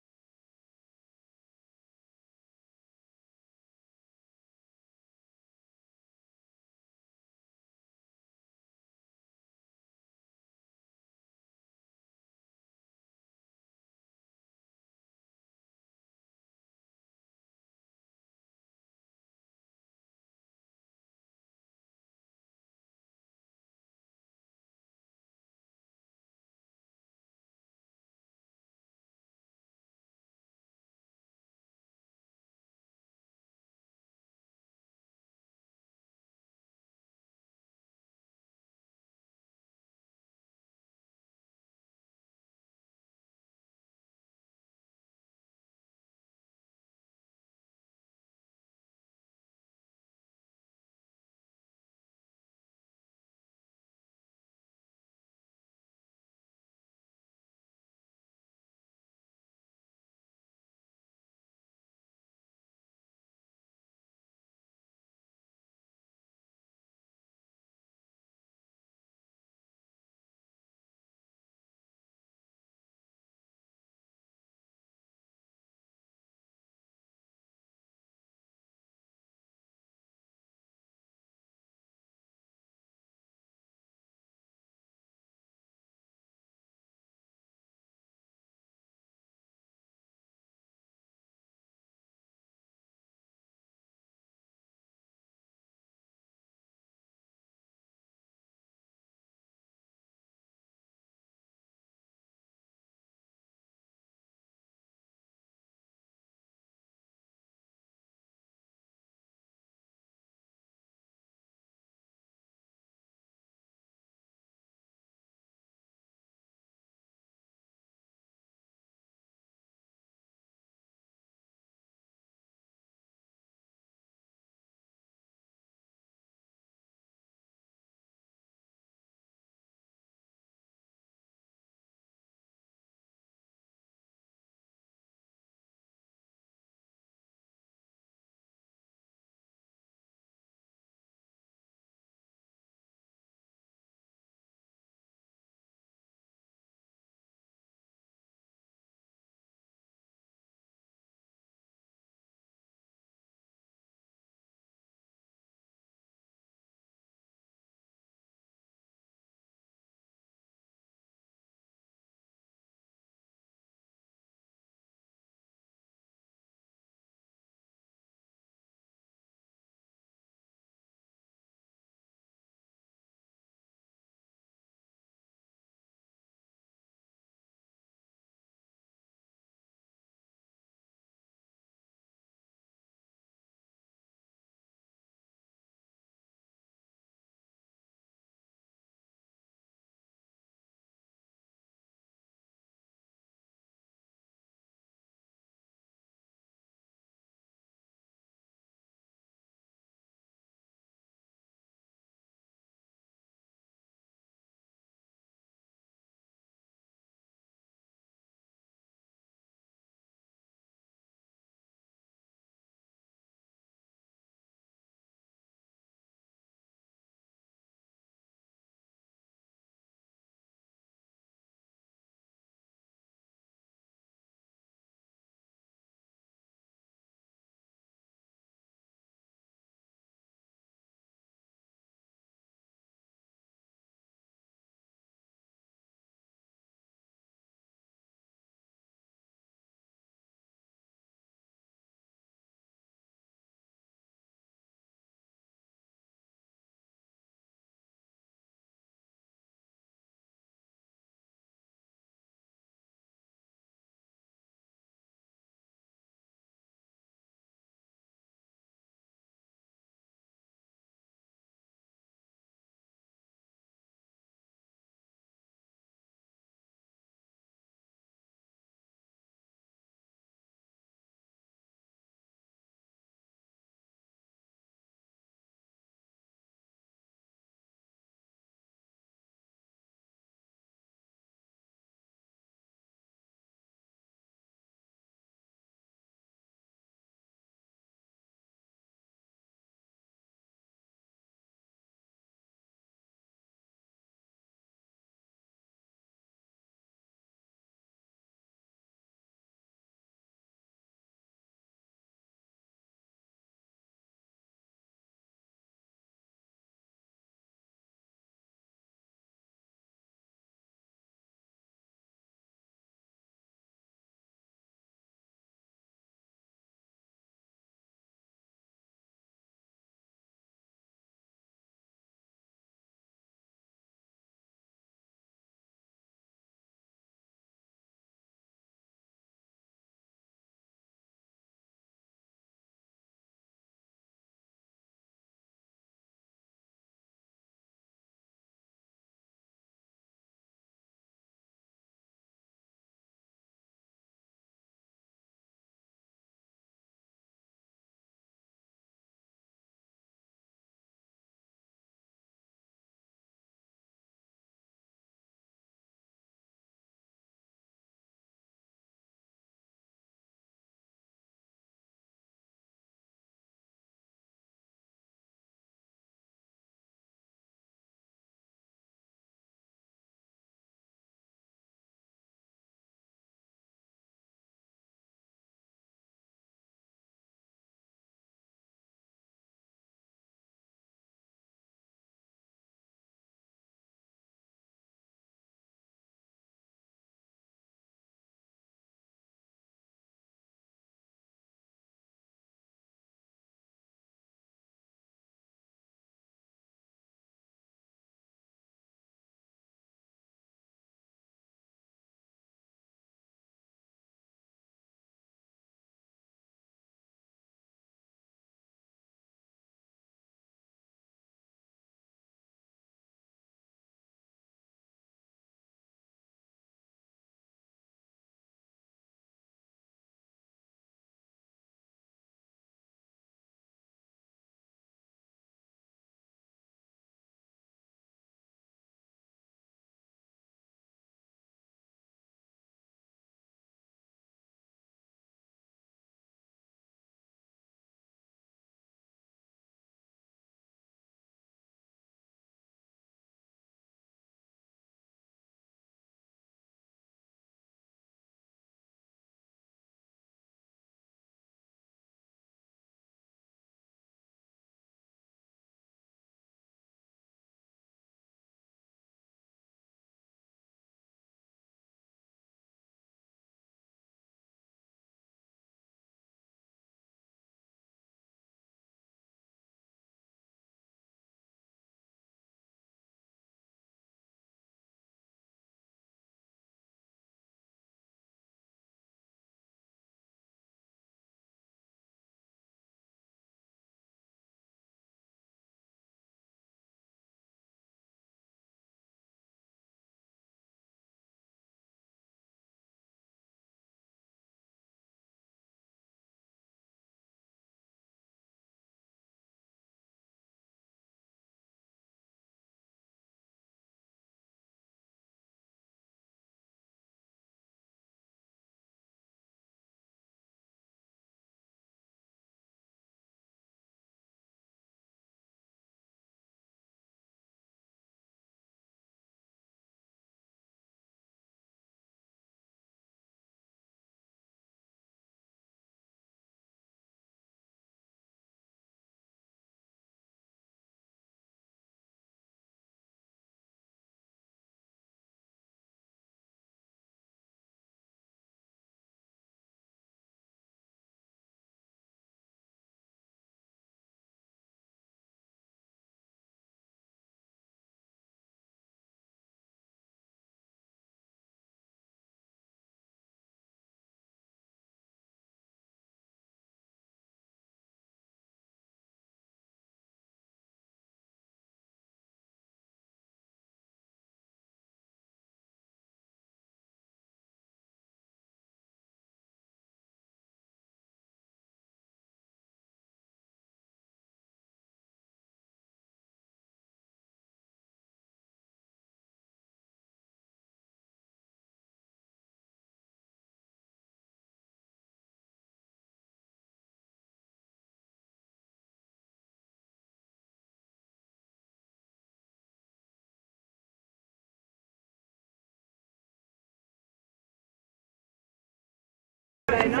The allocation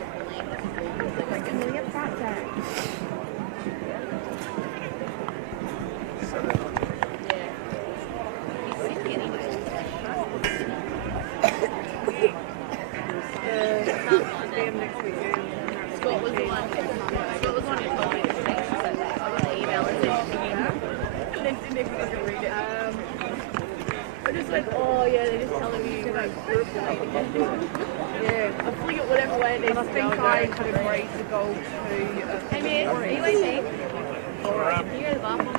of the land. Scott was the one who told me to speak to the email and didn't even read it. I just went, oh yeah, they're just telling me to like group yeah, I fling it whatever way it is. I think I kind of agreed to go to. Hey man, are you waiting? Can you go to the bathroom?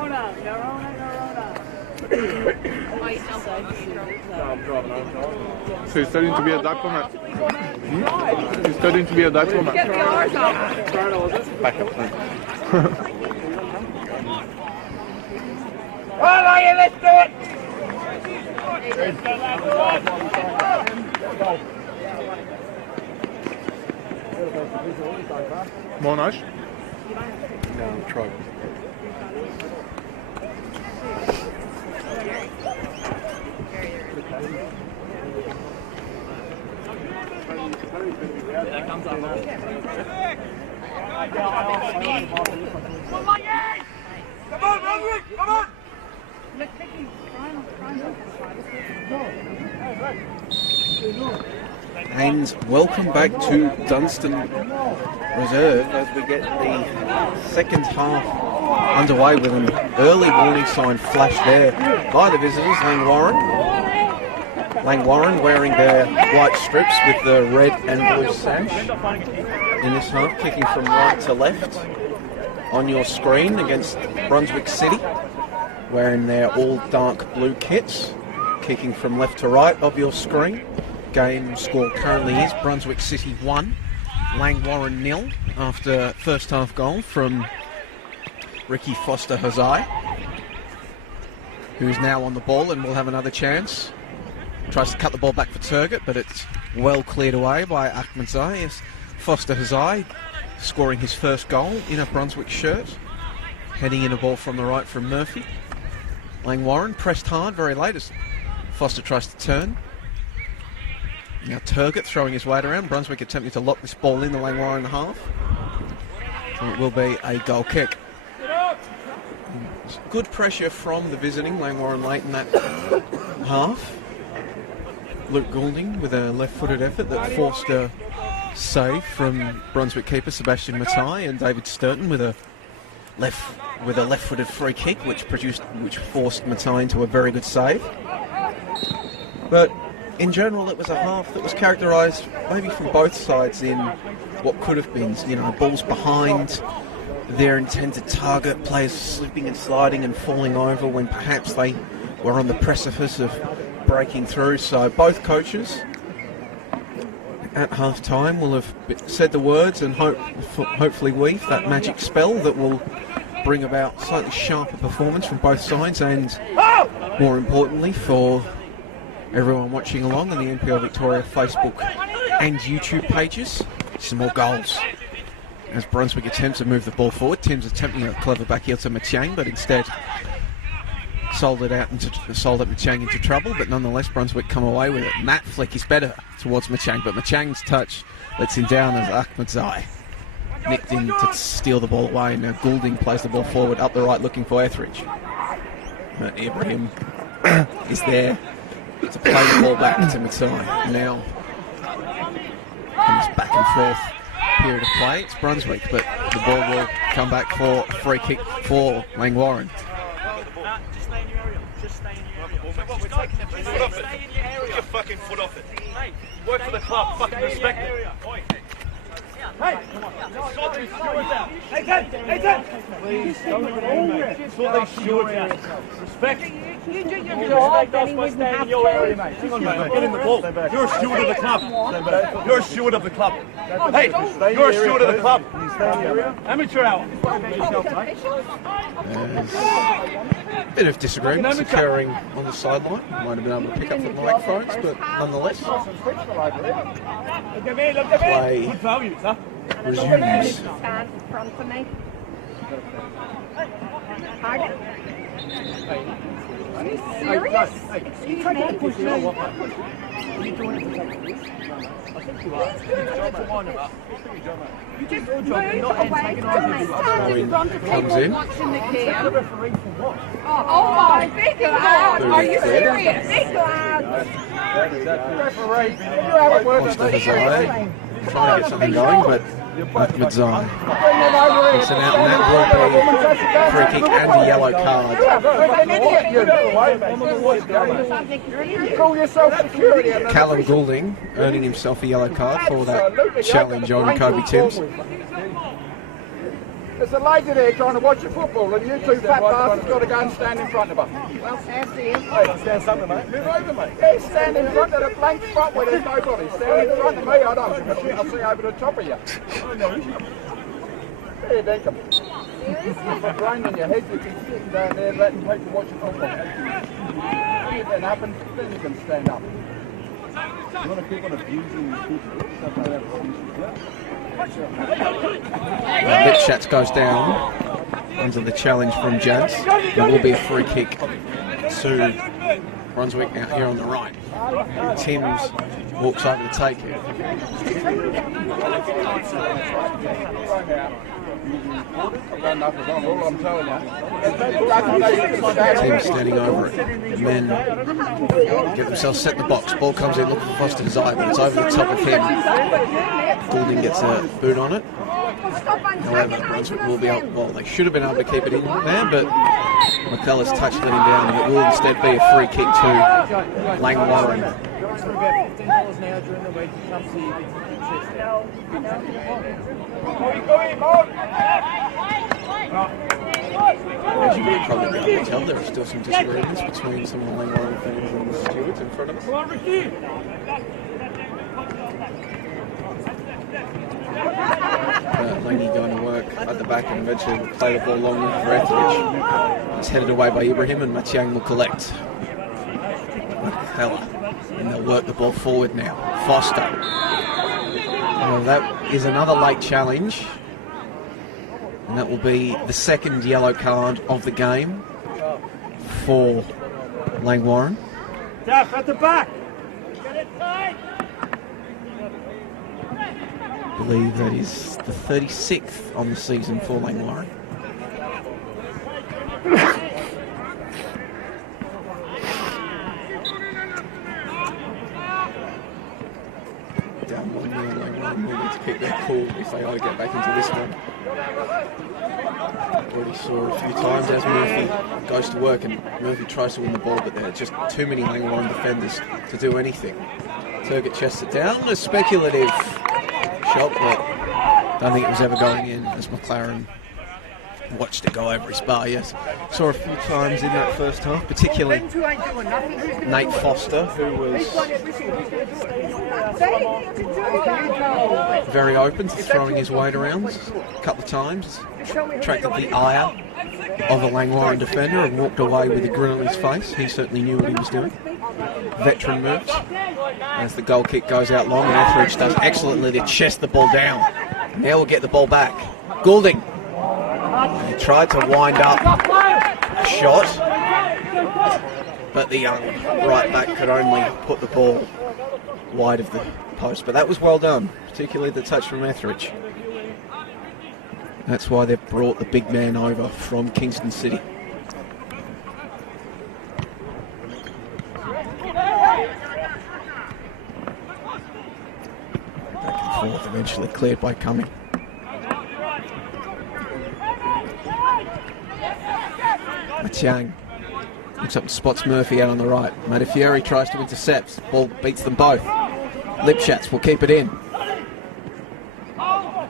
Corona. So you're studying to be a diplomat? You're studying to be a diplomat? Get the R's up. Backup plan. All right, let's do it. More nice? No, try. Come on, Brunswick, come on. And welcome back to Dunstan Reserve as we get the second half underway with an early warning sign flash there by the visitors, Langwarrin wearing their white strips with the red and blue sash in this half, kicking from right to left on your screen against Brunswick City, wearing their all dark blue kits, kicking from left to right of your screen. Game score currently is Brunswick City 1, Langwarrin 0 after first half goal from Ricky Foster Hazai, who's now on the ball and will have another chance. Tries to cut the ball back for Turgut, but it's well cleared away by Ahmadzai as Foster Hazai scoring his first goal in a Brunswick shirt. Heading in a ball from the right from Murphy. Langwarrin pressed hard very late as Foster tries to turn. Now Turgut throwing his weight around. Brunswick attempting to lock this ball in the Langwarrin half. So it will be a goal kick. Good pressure from the visiting Langwarrin late in that half. Luke Goulding with a left-footed effort that forced a save from Brunswick keeper Sebastian Matai, and David Sturton with a left-footed free kick, which forced Matai into a very good save. But in general, it was a half that was characterised maybe from both sides in what could have been, balls behind their intended target, players slipping and sliding and falling over when perhaps they were on the precipice of breaking through. So both coaches at half time will have said the words and hopefully weave that magic spell that will bring about slightly sharper performance from both sides, and more importantly for everyone watching along on the NPL Victoria Facebook and YouTube pages, some more goals as Brunswick attempts to move the ball forward. Tim's attempting a clever back heel to Machang, but instead sold it Machang into trouble. But nonetheless, Brunswick come away with it. Matt Flick is better towards Machang, but Machang's touch lets him down as Ahmadzai nicked in to steal the ball away. Now Goulding plays the ball forward up the right looking for Etheridge. But Ibrahim is there to play the ball back to Matai. Now comes back and forth period of play. It's Brunswick, but the ball will come back for a free kick for Langwarrin. Just stay in your area. Just stay in your area. Put your fucking foot off it. Hey, work for the club. Fucking respect it. Hey, hey, Ken! Please, don't look at me, mate. Sort these stewards out. Respect. You respect us by staying in your area, mate. Hang on, mate. Get in the ball. You're a steward of the club. You're a steward of the club. Hey, you're a steward of the club. Amateur hour. Bit of disagreements occurring on the sideline. Might have been able to pick up the microphones, but nonetheless, play Good values, huh? resumes. Stand in front of me. Pardon? Are you serious? Excuse me? You just moved away from me. Standing in front of Comes people in. watching the game. Oh my big God! Are you serious? Big God! Foster Hazai trying to get something going, but Ahmed Zai. So now that will be free kick and a yellow card. Callum Goulding earning himself a yellow card for that challenge on Kobe Timms. There's a lady there trying to watch the football, and you two fat bastards got to go and stand in front of her. Well, fancy. Stand something, mate. Move over, mate. Yeah, stand in front of the blank spot where there's nobody. Stand in front of me. I don't give a shit. I'll see over the top of you. There, Dinkum. With a brain in your head, you can sit down there letting people watch the football. If that happens, then you can stand up. You want to keep on abusing people? Lipschatz goes down under the challenge from Jazz. There will be a free kick to Brunswick out here on the right. Timms walks over to take it. Timms standing over it. And then get themselves set in the box. Ball comes in looking for Foster Hazai, but it's over the top of him. Goulding gets a boot on it. However, Brunswick will be able, well, they should have been able to keep it in there, but McCullough's touch let him down, and it will instead be a free kick to Langwarrin. As you can probably be able to tell, there are still some disagreements between some of the Langwarrin fans and the stewards in front of us. Langy going to work at the back and eventually will play the ball long for Etheridge. It's headed away by Ibrahim, and Matiang will collect. And they'll work the ball forward now. Foster. Well, that is another late challenge. And that will be the second yellow card of the game for Langwarrin. Daff at the back. I believe that is the 36th on the season for Langwarrin. Down 1-0, Langwarrin will need to keep their cool if they are to get back into this one. Already saw it a few times as Murphy goes to work and Murphy tries to win the ball, but there are just too many Langwarrin defenders to do anything. Turgott chests it down, a speculative shot, but don't think it was ever going in as McLaren watched it go over his bar. Yes, saw a few times in that first half, particularly Nate Foster, who was very open to throwing his weight around a couple of times. Attracted the ire of a Langwarrin defender and walked away with a grin on his face. He certainly knew what he was doing. Veteran moves as the goal kick goes out long, and Etheridge does excellently to chest the ball down. Now we'll get the ball back. Goulding. He tried to wind up a shot, but the young right back could only put the ball wide of the post. But that was well done, particularly the touch from Etheridge. That's why they've brought the big man over from Kingston City. Back and forth, eventually cleared by Cumming. Matiang looks up and spots Murphy out on the right. Matafieri tries to intercept. Ball beats them both. Lipschatz will keep it in.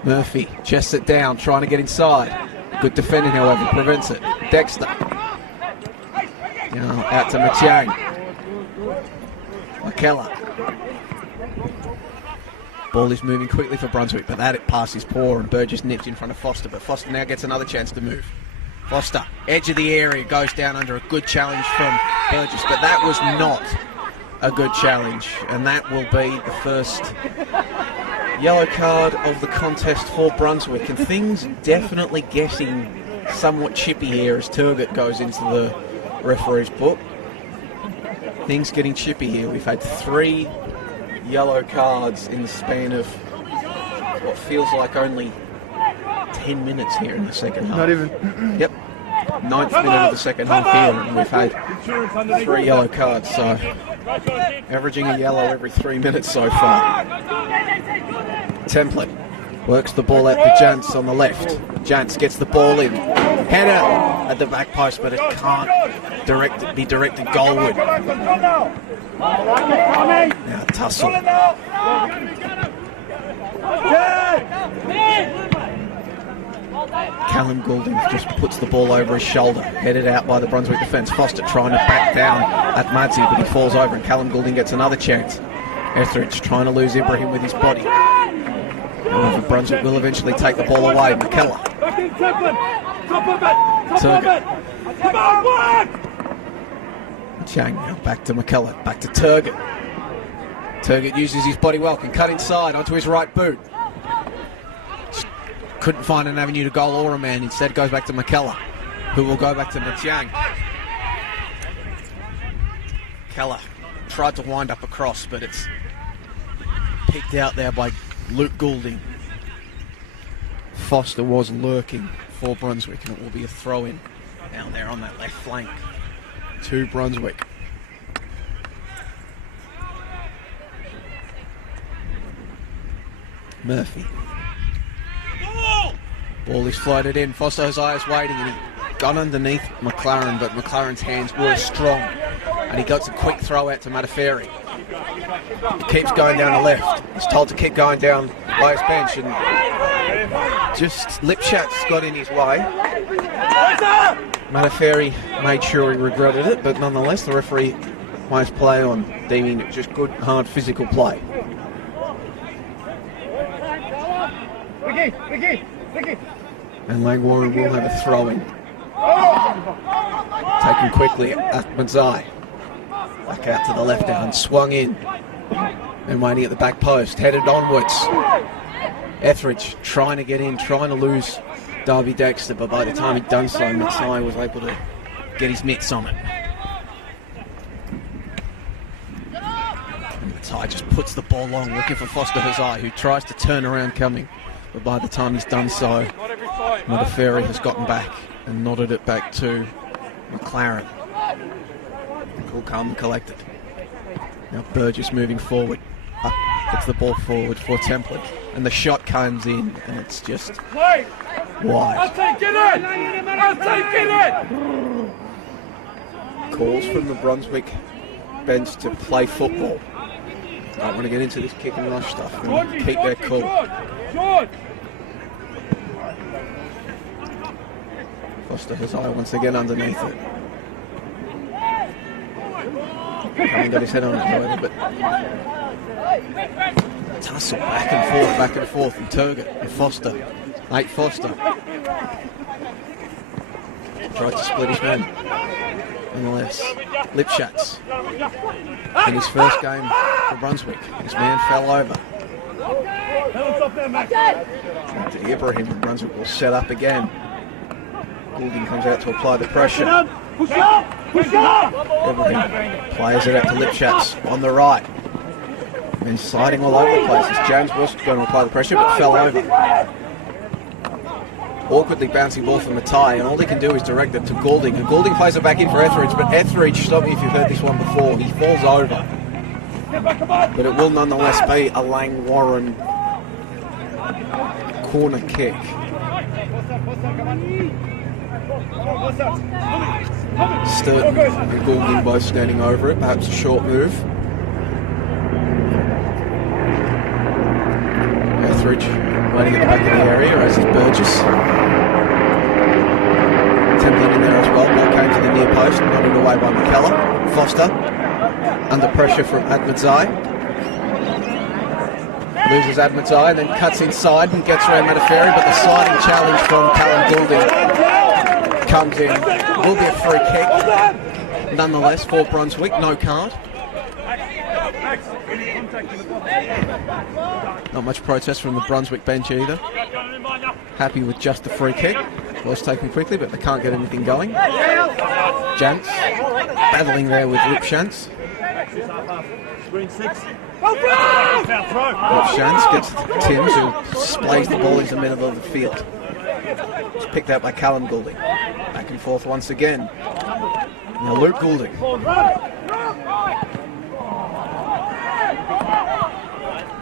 Murphy chests it down, trying to get inside. Good defending, however, prevents it. Dexter. Now out to Matiang. McKellar. Ball is moving quickly for Brunswick, but that pass is poor, and Burgess nipped in front of Foster, but Foster now gets another chance to move. Foster, edge of the area, goes down under a good challenge from Burgess, but that was not a good challenge, and that will be the first yellow card of the contest for Brunswick, and things definitely getting somewhat chippy here as Turgott goes into the referee's book. Things getting chippy here. We've had 3 yellow cards in the span of what feels like only 10 minutes here in the second half. Not even. Yep. 9th minute of the second half here, and we've had 3 yellow cards, so averaging a yellow every 3 minutes so far. Template works the ball out to Jantz on the left. Jantz gets the ball in. Header at the back post, but it can't be directed goalward. Now tussle. Callum Goulding just puts the ball over his shoulder, headed out by the Brunswick defence. Foster trying to back down at Madzi, but he falls over and Callum Goulding gets another chance. Etheridge trying to lose Ibrahim with his body. However, Brunswick will eventually take the ball away. McKellar. Turgott. Chang now back to McKellar, back to Turgott. Turgott uses his body well, can cut inside onto his right boot. Couldn't find an avenue to goal or a man, instead goes back to McKellar, who will go back to Matiang. Keller tried to wind up across, but it's picked out there by Luke Goulding. Foster was lurking for Brunswick, and it will be a throw-in down there on that left flank to Brunswick. Murphy. Ball is floated in. Foster's eyes waiting, and he got underneath McLaren, but McLaren's hands were strong, and he got a quick throw out to Mataferi. He keeps going down the left. He's told to keep going down by his bench, and just Lipschatz got in his way. Mataferi made sure he regretted it, but nonetheless the referee plays play on, deeming it just good, hard physical play. And Langwarrin will have a throw-in. Taken quickly at Mazzai. Back out to the left now and swung in. And waiting at the back post, headed onwards. Etheridge trying to get in, trying to lose Darby Dexter, but by the time he'd done so, Mazzai was able to get his mitts on it. And Mazzai just puts the ball long, looking for Foster Hazai, who tries to turn around coming. But by the time he's done so, Mataferi has gotten back and nodded it back to McLaren. Cool, calm and collected. Now Burgess moving forward. Gets the ball forward for Template. And the shot comes in, and it's just wide. I'll take it in! I'll take it in! Calls from the Brunswick bench to play football. Don't want to get into this kick and rush stuff. Keep their cool. Foster has eye once again underneath it. Hasn't got his head on it, however, but tussle back and forth, and Turgott and Foster. Nate Foster tried to split his man. Nonetheless, Lipschatz in his first game for Brunswick. His man fell over. Back to Ibrahim, and Brunswick will set up again. Goulding comes out to apply the pressure. Ibrahim plays it out to Lipschatz on the right. And sliding all over the place as James was going to apply the pressure, but fell over. Awkwardly bouncing ball from Matai, and all he can do is direct it to Goulding. And Goulding plays it back in for Etheridge, but Etheridge, stop me if you've heard this one before, he falls over. But it will nonetheless be a Langwarrin corner kick. Sturton and Goulding both standing over it, perhaps a short move. Etheridge waiting at the back of the area, as is Burgess. Template in there as well, ball came to the near post, nodded away by McKellar. Foster, under pressure from Admadzai. Loses Admadzai and then cuts inside and gets around Mataferi, but the sliding challenge from Callum Goulding comes in. Will be a free kick. Nonetheless, for Brunswick, no card. Not much protest from the Brunswick bench either. Happy with just the free kick. Ball's taken quickly, but they can't get anything going. Jantz battling there with Lipshantz. Lipshantz gets Timms, who splays the ball into the middle of the field. It's picked out by Callum Goulding. Back and forth once again. Now Luke Goulding.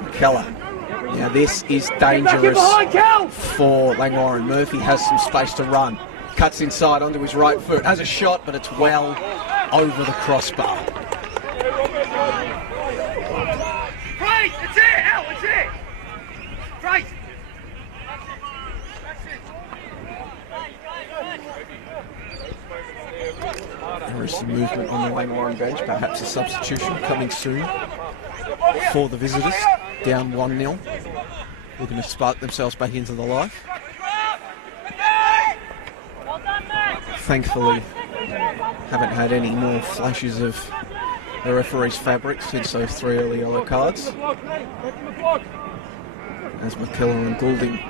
McKellar. Now this is dangerous for Langwarrin. Murphy has some space to run. Cuts inside onto his right foot. Has a shot, but it's well over the crossbar. Right, it's it, Al, it's it. Right. There is some movement on the Langwarrin bench. Perhaps a substitution coming soon for the visitors. Down 1-0. Looking to spark themselves back into the life. Thankfully, haven't had any more flashes of the referee's fabric since those 3 early yellow cards. As McKellar and Goulding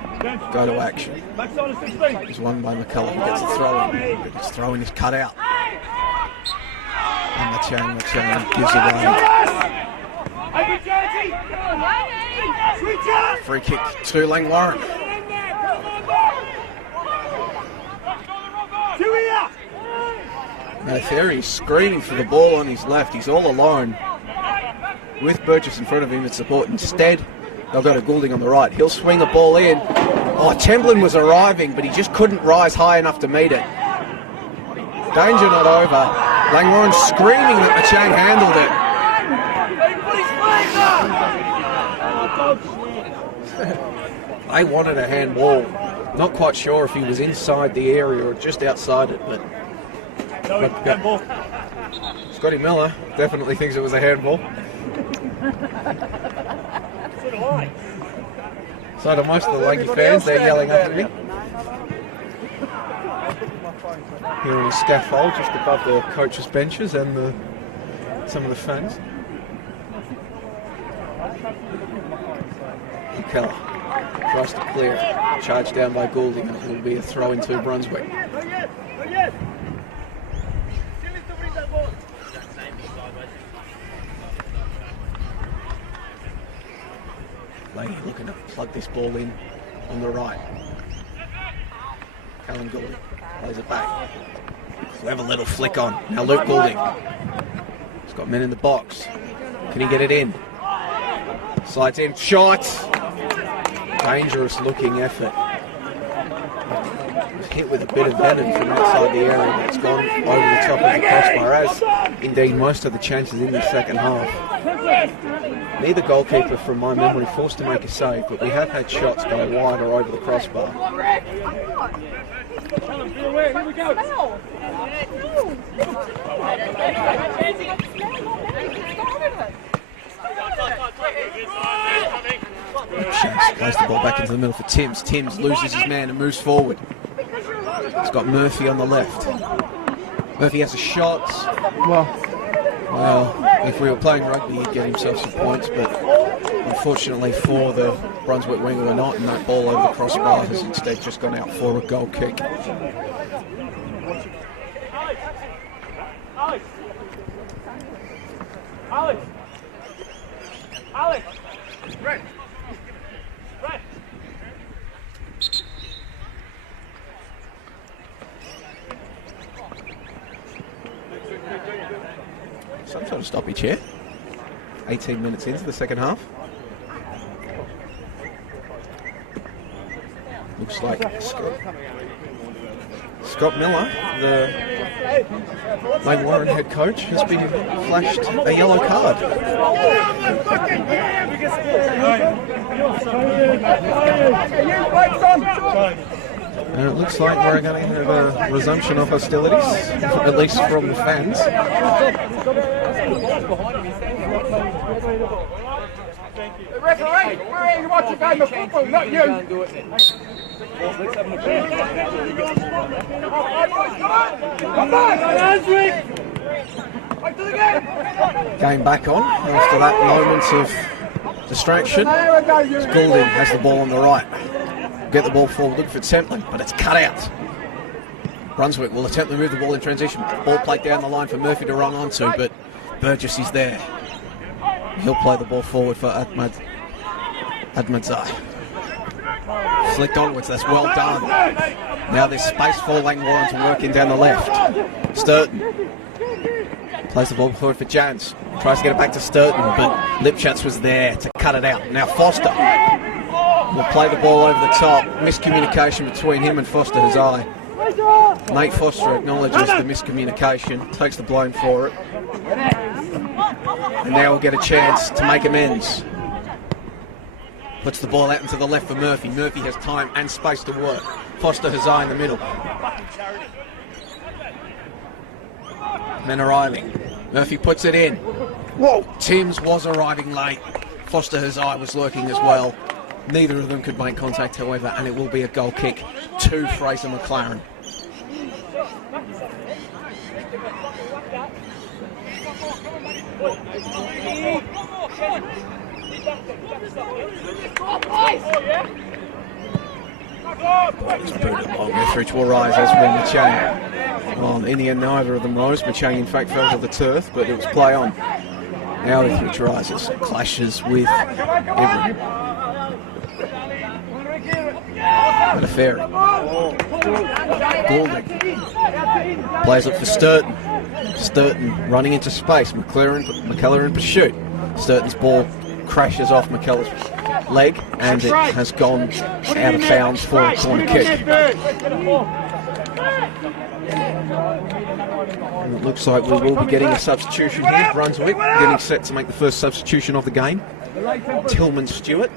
go to action. It's won by McKellar, who gets the throw in, but his throw in is cut out. And Machang gives away. Free kick to Langwarrin. Now Theory's screaming for the ball on his left. He's all alone with Burgess in front of him in support. Instead, they'll go to Goulding on the right. He'll swing the ball in. Oh, Templin was arriving, but he just couldn't rise high enough to meet it. Danger not over. Langwarrin screaming that Machang handled it. They wanted a handball. Not quite sure if he was inside the area or just outside it, but Scotty Miller definitely thinks it was a handball. So do most of the Lanky fans, they're yelling up at me. Here on the scaffold, just above the coaches' benches and some of the fans. McKellar tries to clear it. Charged down by Goulding, and it will be a throw into Brunswick. Leahy looking to plug this ball in on the right. Callum Goulding plays it back. Clever little flick on. Now Luke Goulding. He's got men in the box. Can he get it in? Slides in. Shot! Dangerous looking effort. It was hit with a bit of venom from outside the area, but it's gone over the top of the crossbar, as indeed most of the chances in the second half. Neither goalkeeper, from my memory, forced to make a save, but we have had shots go wide or over the crossbar. Here we go. Shanks plays the ball back into the middle for Timms. Timms loses his man and moves forward. He's got Murphy on the left. Murphy has a shot. Well, if we were playing rugby, he'd get himself some points, but unfortunately for the Brunswick winger, we're not, and that ball over the crossbar has instead just gone out for a goal kick. Alex! Right. Right. Some sort of stoppage here. 18 minutes into the second half. Looks like Scott Miller, the Langwarrin head coach, has been flashed a yellow card. And it looks like we're going to have a resumption of hostilities, at least from the fans. Referee, we're here to watch a game of football, not you. Game back on after that moment of distraction. Goulding has the ball on the right. Get the ball forward, look for Templin, but it's cut out. Brunswick will attempt to move the ball in transition. Ball played down the line for Murphy to run onto, but Burgess is there. He'll play the ball forward for Admadzai. Flicked onwards, that's well done. Now there's space for Langwarrin to work in down the left. Sturton plays the ball forward for Jans. Tries to get it back to Sturton, but Lipschutz was there to cut it out. Now Foster will play the ball over the top. Miscommunication between him and Foster Hazai. Nate Foster acknowledges the miscommunication, takes the blame for it. And now we'll get a chance to make amends. Puts the ball out into the left for Murphy. Murphy has time and space to work. Foster Hazai in the middle. Men arriving. Murphy puts it in. Whoa! Timms was arriving late. Foster Hazai was lurking as well. Neither of them could make contact, however, and it will be a goal kick to Fraser McLaren. It's booted long. Etheridge will rise as will Machang. Well, in the end, neither of them rose. Machang, in fact, fell to the turf, but it was play on. Now Etheridge rises, clashes with Everett. Ferry. Goulding plays up for Sturton. Sturton running into space. McKellar in pursuit. Sturton's ball crashes off McKellar's leg, and it has gone out of bounds for a corner kick. And it looks like we will be getting a substitution here. Brunswick getting set to make the first substitution of the game. Tillman Stewart.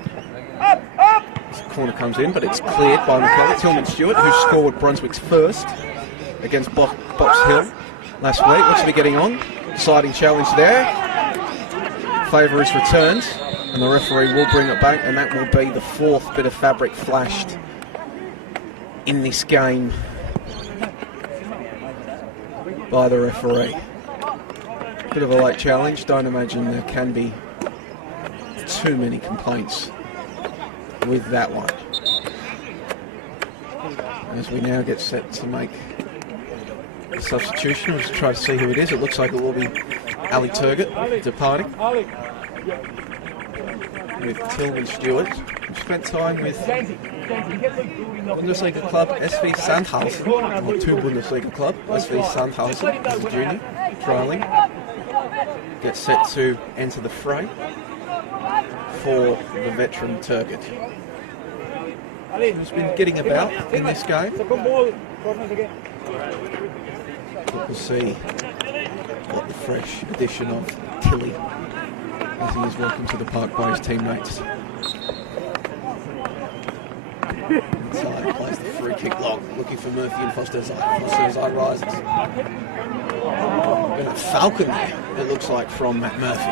This corner comes in, but it's cleared by McKellar. Tillman Stewart, who scored Brunswick's first against Box Hill last week. Looks to be getting on. Deciding challenge there. Favour is returned, and the referee will bring it back, and that will be the fourth bit of fabric flashed in this game by the referee. Bit of a late challenge. Don't imagine there can be too many complaints with that one. As we now get set to make the substitution, we'll just try to see who it is. It looks like it will be Ali Turgott departing, with Tillman Stewart, who spent time with Bundesliga club SV Sandhausen, or two Bundesliga club, SV Sandhausen as a junior, trialling. Gets set to enter the fray for the veteran Turgott, who's been getting about in this game. We'll see what the fresh addition of Tilly as he is welcome to the park by his teammates. Inside plays the free kick long, looking for Murphy and Foster Hazai rises. Been a falcon there, it looks like, from Matt Murphy.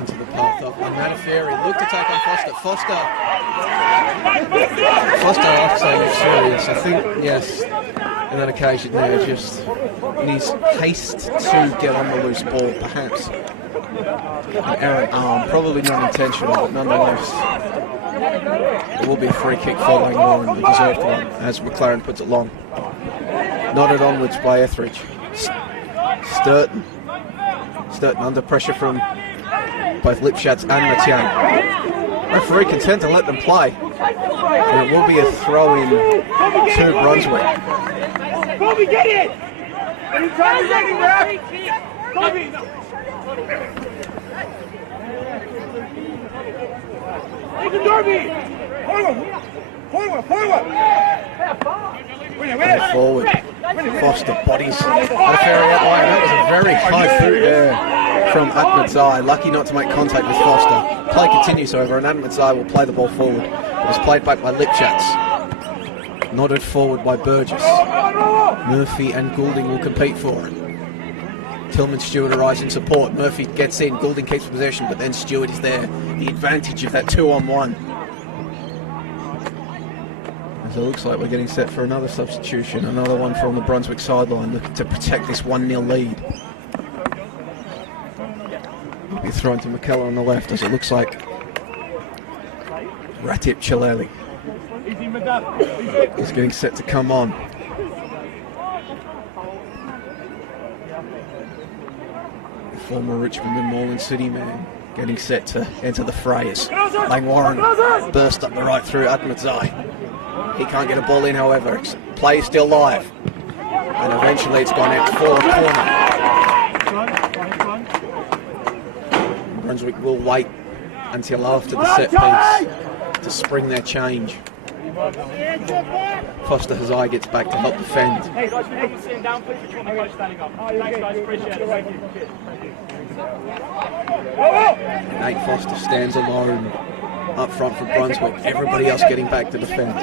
Into the path of Manaferi. Look to take on Foster. Foster after serious. I think, yes, on that occasion there, just in his haste to get on the loose ball, perhaps an errant arm, probably not intentional, but nonetheless, it will be a free kick for Langwarrin, the deserved one, as McLaren puts it long. Nodded onwards by Etheridge. Sturton under pressure from both Lipschutz and Matiang. Referee content to let them play. And it will be a throw-in to Brunswick. Kobe, get it! Are you trying to get it, Kobe! Take the derby! Forward! Forward. Foster bodies. That was a very high through there from Admadzai. Lucky not to make contact with Foster. Play continues, however, and Admadzai will play the ball forward. It was played back by Lipschutz. Nodded forward by Burgess. Murphy and Goulding will compete for it. Tillman Stewart arrives in support. Murphy gets in. Goulding keeps possession, but then Stewart is there. The advantage of that 2-on-1. So it looks like we're getting set for another substitution, another one from the Brunswick sideline, looking to protect this 1-0 lead. It'll be thrown to McKellar on the left, as it looks like Ratip Chaleli is getting set to come on. Former Richmond and Moreland City man getting set to enter the fray as Langwarrin burst up the right through Admadzai. He can't get a ball in, however. Play is still live. And eventually it's gone out forward corner. Brunswick will wait until after the set piece to spring their change. Foster Hazai gets back to help defend. Hey guys, can you sit down please? We're trying to coach standing up. Thanks guys, appreciate it. Thank you. Nate Foster stands alone up front for Brunswick. Everybody else getting back to defend.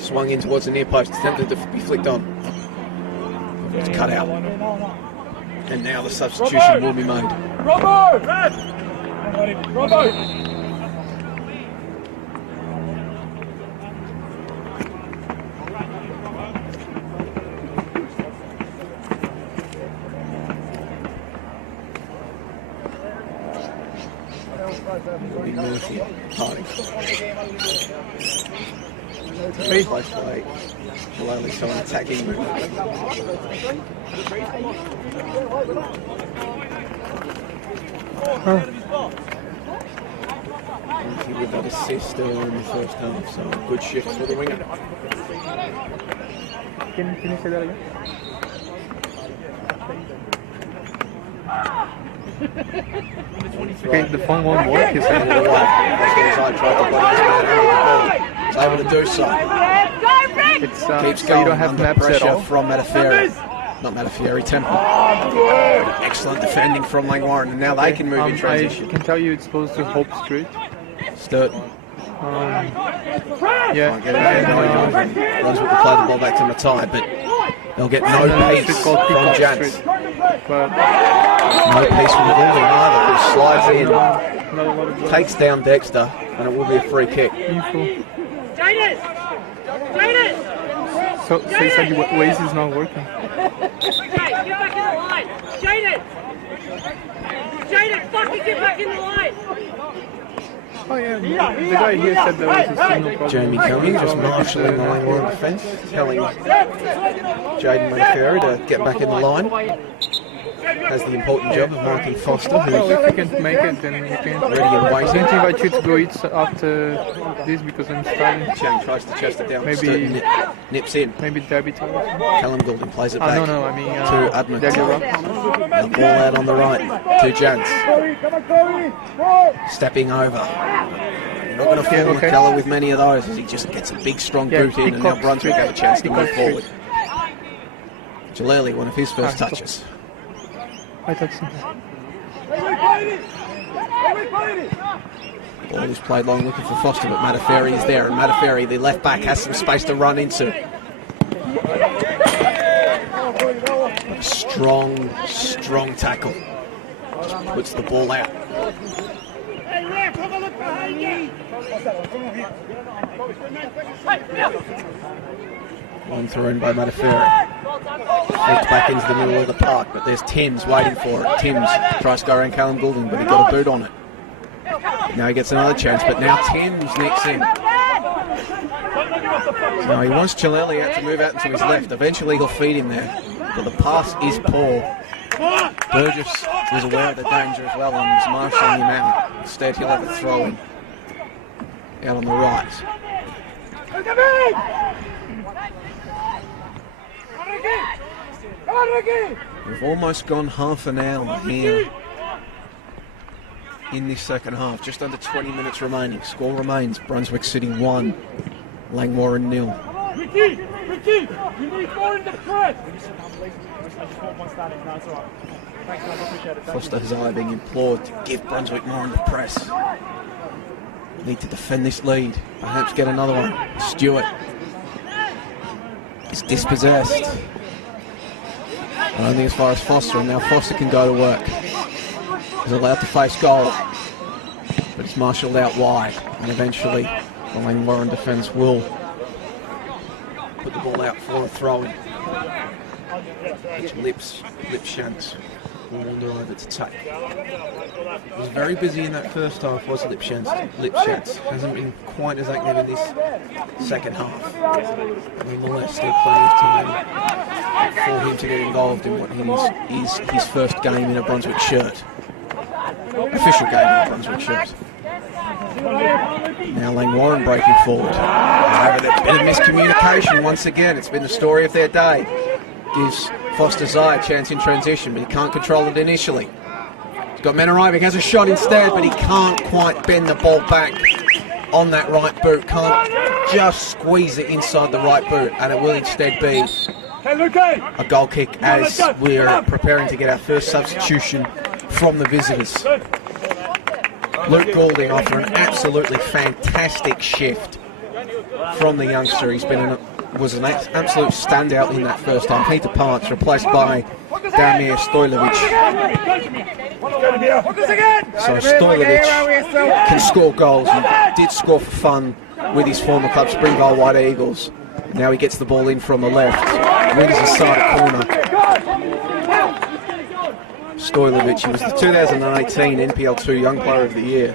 Swung in towards the near post, attempted to be flicked on. It's cut out. And now the substitution will be made. Robbo! Robbo! Murphy, Harding. Close play. Slowly someone attacking. Murphy with that assist earlier in the first half, so a good shift for the winger. Can you say that again? Okay, the phone won't work. He's saying Tried to block his man under the ball. He's able to do so. it's Keeps so going you don't have under maps at pressure all. from Matafieri. Not Matafieri, Temple. Excellent defending from Langwarrin, and now they can move in I transition. can tell you it's supposed to Hope Street. Sturton. Yeah. Brunswick will play the ball back to Matai, but they'll get no pace It's called from Peacock Jans. Street. But No pace from Goulding either, who slides in, not a lot of takes down Dexter, and it will be a free kick. info. So you said your Waze is not working. Oh yeah, the guy here said there was a signal problem. Jamie Cumming just marshalling the Langwarrin defence, telling Jaden Mayfair to get back in the line. Has the important job of marking Foster, Well, who's if you can't make it, then you can. ready and I waiting. didn't invite you to go eat after this because I'm starting. Chen tries to chest it down. Maybe- Sturton nips in. Maybe Derby to Callum Goulding plays it back no, I mean to Admin. Derby Rock. The ball out on the right to Jans. Stepping over. You're not going to fool okay. McKellar with many of those as he just gets a big strong Yeah, boot in, and now Peacock Brunswick Street. have a chance to move Peacock Street. forward. Jaleli, one of his first Ah, touches. I thought so. Ball is played long looking for Foster, but Matafieri is there, and Matafieri, the left back, has some space to run into. A strong tackle. Just puts the ball out. One thrown by Matafieri. Flicked back into the middle of the park, but there's Timms waiting for it. Timms tries to go around Callum Goulding, but he got a boot on it. Now he gets another chance, but now Timms nicks in. Now he wants Chaleli out to move out into his left. Eventually he'll feed him there, but the pass is poor. Burgess was aware of the danger as well and was marshalling him out. Instead he'll have a throw in out on the right. We've almost gone half an hour here in this second half. Just under 20 minutes remaining. Score remains Brunswick City 1, Langwarrin 0. Ricky, you need more in the press. I just want one standing. No, it's all right. Thanks, man. I appreciate it. Foster Hazai being implored to give Brunswick more in the press. Need to defend this lead. Perhaps get another one. Stewart is dispossessed. Only as far as Foster, and now Foster can go to work. He's allowed to face goal, but it's marshalled out wide, and eventually the Langwarrin defence will put the ball out for a throw-in, which Lipshanks wander over to take. He was very busy in that first half, was Lipschitz. Hasn't been quite as active in this second half. Nonetheless, still plenty of time for him to get involved in what is his first game in a Brunswick shirt. Official game in a Brunswick shirt. Now Langwarrin breaking forward. However, there's been a miscommunication once again. It's been the story of their day. Gives Foster Zai a chance in transition, but he can't control it initially. He's got men arriving, has a shot instead, but he can't quite bend the ball back on that right boot. Can't just squeeze it inside the right boot, and it will instead be a goal kick as we're preparing to get our first substitution from the visitors. Luke Goulding, after an absolutely fantastic shift from the youngster, was an absolute standout in that first half. He departs, replaced by Damir Stojlovic. So Stojlovic can score goals. He did score for fun with his former club, Springvale White Eagles. Now he gets the ball in from the left. Wins the side corner. Stojlovic, he was the 2018 NPL 2 Young Player of the Year.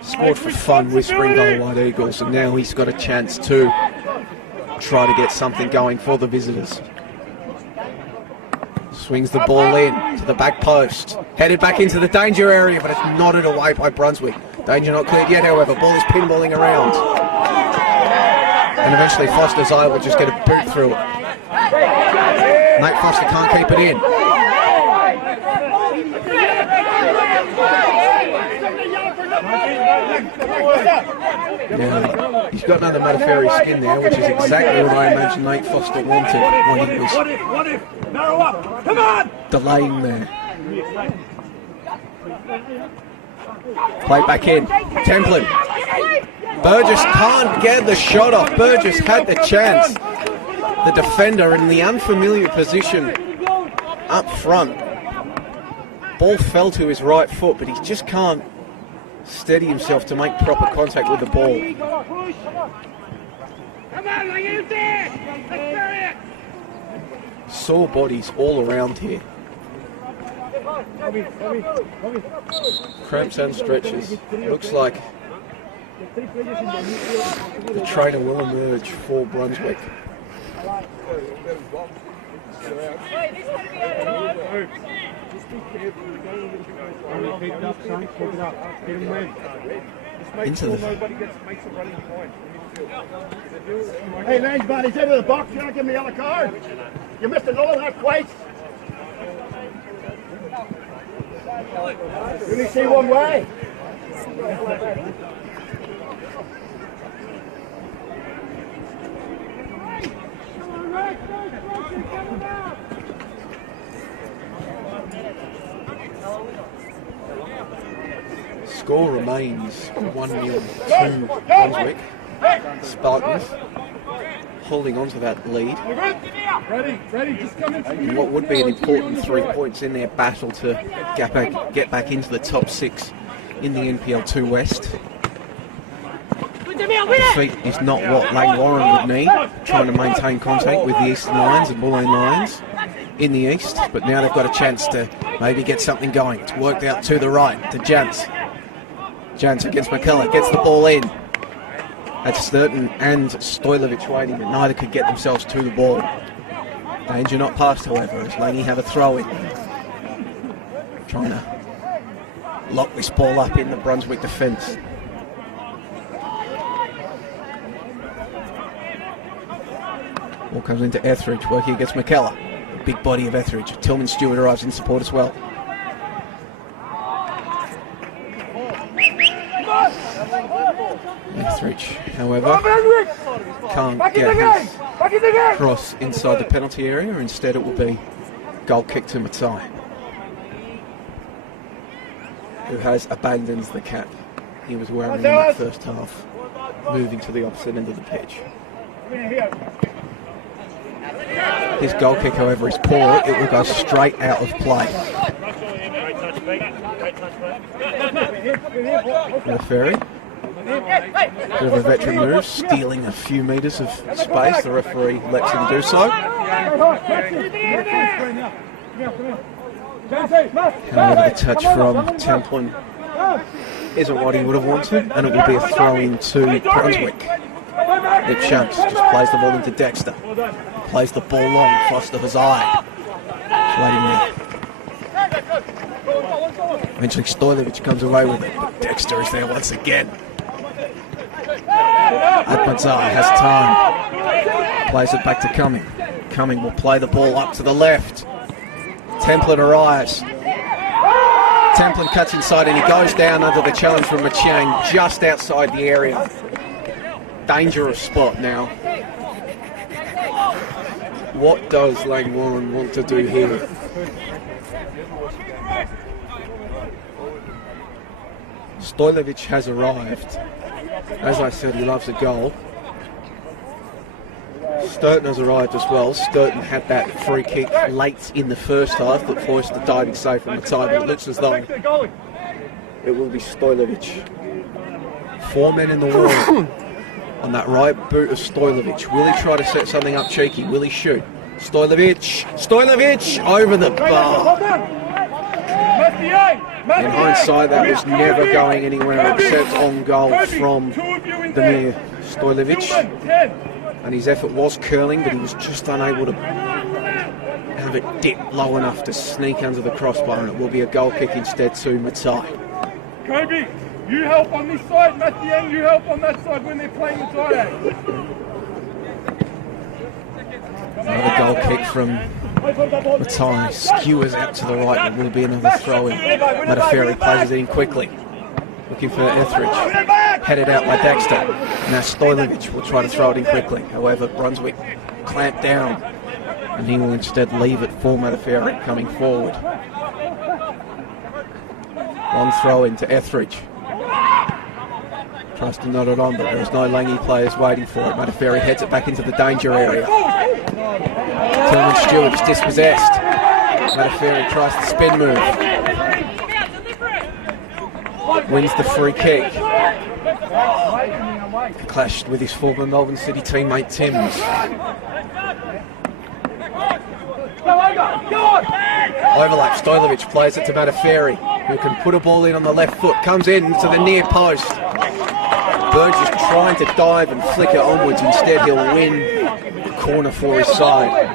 Scored for fun with Springvale White Eagles, and now he's got a chance to try to get something going for the visitors. Swings the ball in to the back post. Headed back into the danger area, but it's nodded away by Brunswick. Danger not cleared yet, however. Ball is pinballing around. And eventually Foster Zai will just get a boot through it. Nate Foster can't keep it in. Now, he's got another Mataferi skin there, which is exactly what I imagine Nate Foster wanted when he was delaying there. Play back in. Templin. Burgess can't get the shot off. Burgess had the chance. The defender in the unfamiliar position up front. Ball fell to his right foot, but he just can't steady himself to make proper contact with the ball. Sore bodies all around here. Cramps and stretches. Looks like the trainer will emerge for Brunswick. Into the... Hey, Lange, man, he's into the box. You're not giving me a yellow card. You missed it all that twice. You only see one way. Score remains 1-0 to Brunswick. Spartans holding on to that lead. And what would be an important 3 points in their battle to get back into the top 6 in the NPL 2 West. Defeat is not what Langwarrin would need, trying to maintain contact with the Eastern Lions and Bull Lane Lions in the East, but now they've got a chance to maybe get something going. It's worked out to the right, to Jans. Jans against McCullough, gets the ball in. That's Sturton and Stojlovic waiting, but neither could get themselves to the ball. Danger not passed, however, as Langy have a throw in. Trying to lock this ball up in the Brunswick defence. Ball comes into Etheridge, working against McKellar. The big body of Etheridge. Tillman Stewart arrives in support as well. Etheridge, however, can't get his cross inside the penalty area. Instead it will be goal kick to Matai, who has abandoned the cap he was wearing in that first half, moving to the opposite end of the pitch. His goal kick, however, is poor. It will go straight out of play. Ferry. Bit of a veteran move, stealing a few metres of space. The referee lets him do so. However, the touch from Templin isn't what he would have wanted, and it will be a throw in to Brunswick. Lipschutz just plays the ball into Dexter. Plays the ball long, Foster his eye. Eventually Stoilovich comes away with it, but Dexter is there once again. Atmazar has time. Plays it back to Cumming. Cumming will play the ball up to the left. Templin arrives. Templin cuts inside and he goes down under the challenge from Machiang just outside the area. Dangerous spot now. What does Langwarrin want to do here? Stoilovich has arrived. As I said, he loves a goal. Sturton has arrived as well. Sturton had that free kick late in the first half that forced the diving save from the tie, but it looks as though it will be Stoilovich. 4 men in the wall on that right boot of Stoilovich. Will he try to set something up cheeky? Will he shoot? Stoilovich! Stoilovich! Over the bar! In hindsight, that was never going anywhere except on goal from the mere Stoilovich. And his effort was curling, but he was just unable to have it dip low enough to sneak under the crossbar, and it will be a goal kick instead to Matai. Kobe, you help on this side, Matthew, you help on that side when they're playing the triangle. Another goal kick from Matai, skewers out to the right, and will be another throw in. Mataferi plays it in quickly. Looking for Etheridge, headed out by Dexter. Now Stoilovich will try to throw it in quickly. However, Brunswick clamped down, and he will instead leave it for Mataferi coming forward. Long throw into Etheridge. Tries to nod it on, but there's no Langy players waiting for it. Mataferi heads it back into the danger area. Tillman Stewart is dispossessed. Mataferi tries the spin move. Wins the free kick. Clashed with his former Melbourne City teammate Timms. Overlap, Stoilovich plays it to Mataferi, who can put a ball in on the left foot, comes in to the near post. Burge is trying to dive and flick it onwards, instead he'll win the corner for his side.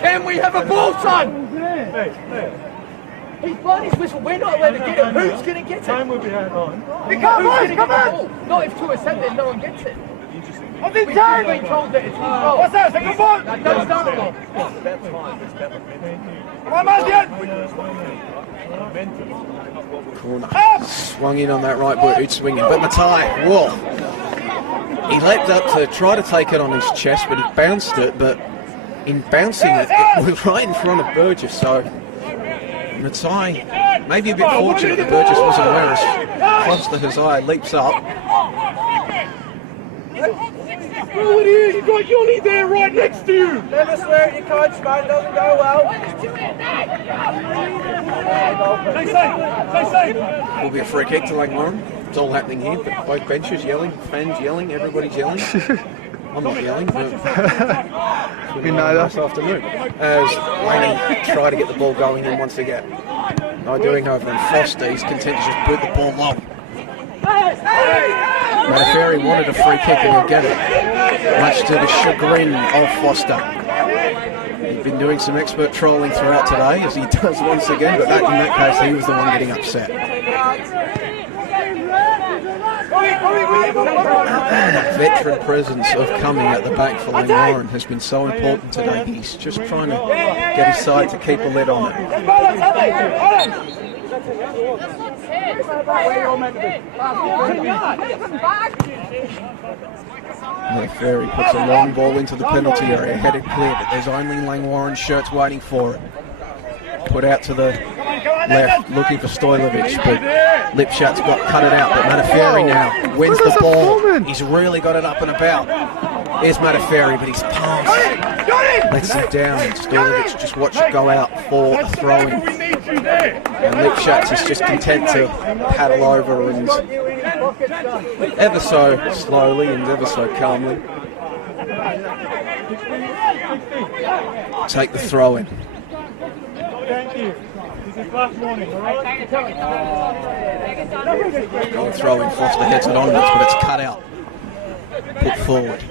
Can we have a ball, son? He's blown his whistle. We're not allowed to get it. Who's going to get it? Time will be on. Come on! Not if two are sent there, no one gets it. I've been told that it's his fault. What's that? Second ball? No, don't start the ball. It's about time. Come on, Martian! Corner. Swung in on that right boot, swinging. But Matai, whoa. He leapt up to try to take it on his chest, but he bounced it. But in bouncing it, it was right in front of Burgess, so Matai, maybe a bit fortunate that Burgess wasn't aware as Foster Hazai leaps up. Well, it is. You got Yoli there right next to you. Never swear at your coach, mate. It doesn't go well. Stay safe. Will be a free kick to Langwarrin. It's all happening here, but both benches yelling, fans yelling, everybody's yelling. I'm not yelling, but it's been a nice afternoon. As Laney try to get the ball going in once again. No doing over, and Foster is content to just put the ball long. Mataferi wanted a free kick and he'll get it, much to the chagrin of Foster. He's been doing some expert trolling throughout today, as he does once again, but in that case he was the one getting upset. That veteran presence of coming at the back for Langwarrin has been so important today. He's just trying to get his side to keep a lid on it. Ferry puts a long ball into the penalty area, headed clear, but there's only Langwarrin shirts waiting for it. Put out to the left, looking for Stoilovich, but Lipschutz got cut it out. But Mataferi now wins the ball. He's really got it up and about. There's Mataferi, but he's passed. Lets him down. Stoilovich just watched it go out for a throw-in. And Lipschutz is just content to paddle over and ever so slowly and ever so calmly take the throw-in. Goal throw in, Foster heads it onwards, but it's cut out. Put forward.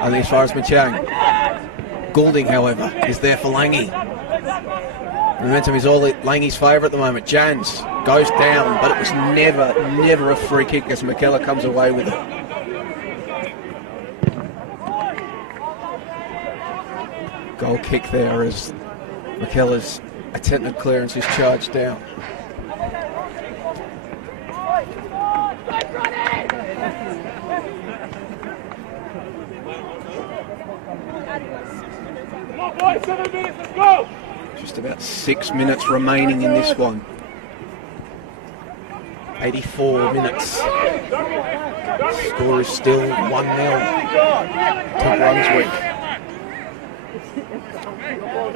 Only as far as Machang. Goulding, however, is there for Langy. Momentum is all Langy's favour at the moment. Jans goes down, but it was never a free kick as McKellar comes away with it. Goal kick there as McKellar's attempted clearance is charged down. Just about 6 minutes remaining in this one. 84 minutes. Score is still 1-0 to Brunswick.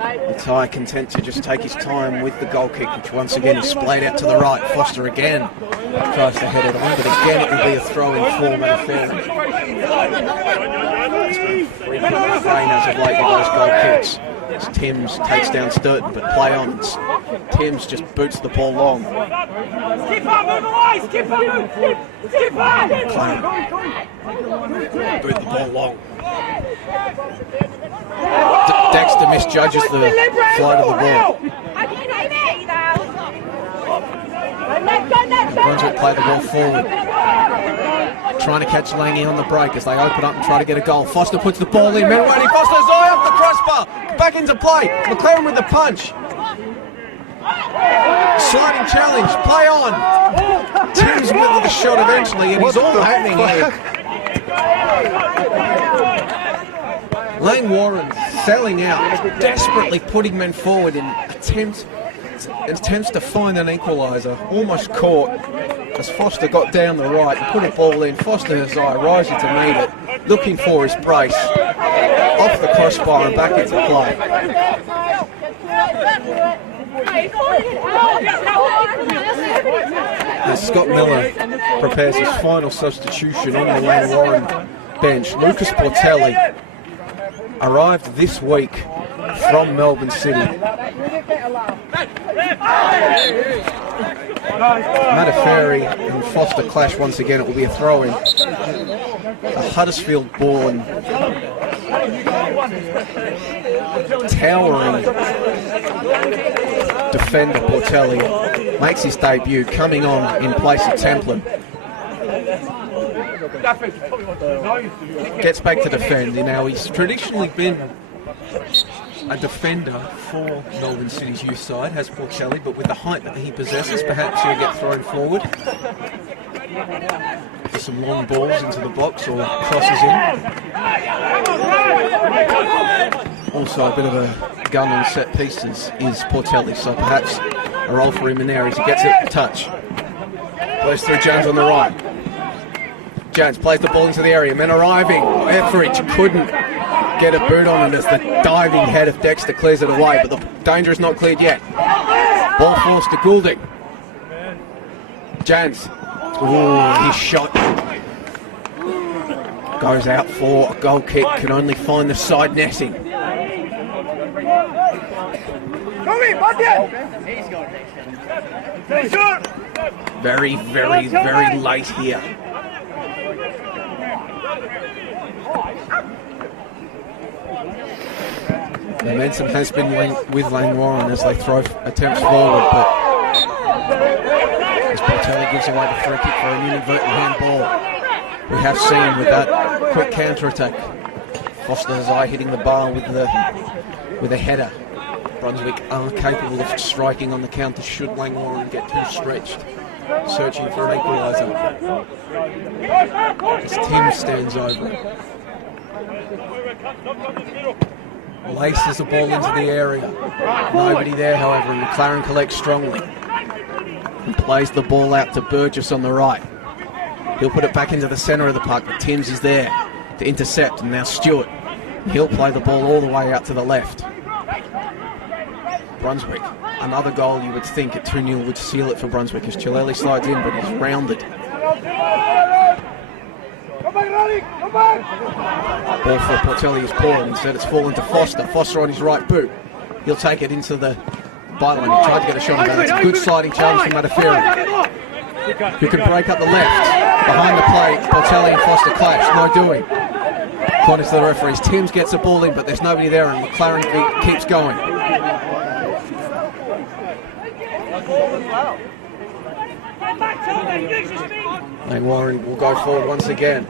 Matai content to just take his time with the goal kick, which once again is splayed out to the right. Foster again tries to head it on, but again it will be a throw in for Mayfair. As of late with those goal kicks. As Timms takes down Sturton, but play on. Timms just boots the ball long. Skip on, move away! Skip on, move! Skip on! Boot the ball long. Dexter misjudges the flight of the ball. Brunswick play the ball forward. Trying to catch Langy on the break as they open up and try to get a goal. Foster puts the ball in. Menwani Foster's eye off the crossbar. Back into play. McLaren with the punch. Sliding challenge. Play on. Timms with the shot eventually, and it's all happening here. Langwarrin selling out, desperately putting men forward in attempts to find an equaliser. Almost caught as Foster got down the right and put a ball in. Foster has eye rising to meet it, looking for his brace. Off the crossbar and back into play. As Scott Miller prepares his final substitution on the Langwarrin bench, Lucas Portelli arrived this week from Melbourne City. Mataferi and Foster clash once again. It will be a throw-in. A Huddersfield-born, towering defender Portelli makes his debut, coming on in place of Templin. Gets back to defend. Now he's traditionally been a defender for Melbourne City's youth side, has Portelli, but with the height that he possesses, perhaps he'll get thrown forward for some long balls into the box or crosses in. Also a bit of a gun on set pieces is Portelli, so perhaps a role for him in there as he gets it a touch. Plays through Jones on the right. Jones plays the ball into the area. Men arriving. Etheridge couldn't get a boot on it as the diving head of Dexter clears it away, but the danger is not cleared yet. Ball forced to Goulding. Jones. Ooh, his shot goes out for a goal kick. Can only find the side netting. Very, very, very late here. Momentum has been with Langwarrin as they throw attempts forward, but as Portelli gives away the free kick for an inadvertent handball, we have seen with that quick counter-attack, Foster's eye hitting the bar with a header. Brunswick are capable of striking on the counter should Langwarrin get too stretched, searching for an equaliser. As Tim stands over it. Laces the ball into the area. Nobody there, however, and McLaren collects strongly and plays the ball out to Burgess on the right. He'll put it back into the centre of the park, but Timms is there to intercept, and now Stewart. He'll play the ball all the way out to the left. Brunswick, another goal you would think at 2-0 would seal it for Brunswick as Chileli slides in, but he's rounded. Ball for Portelli is poor, and instead it's fallen to Foster. Foster on his right boot. He'll take it into the byline. He tried to get a shot on that. It's a good sliding challenge from Mataferi, who could break up the left. Behind the plate, Botelli and Foster clash. No doing. According to the referees, Timms gets the ball in, but there's nobody there, and McLaren keeps going. Langwarrin will go forward once again.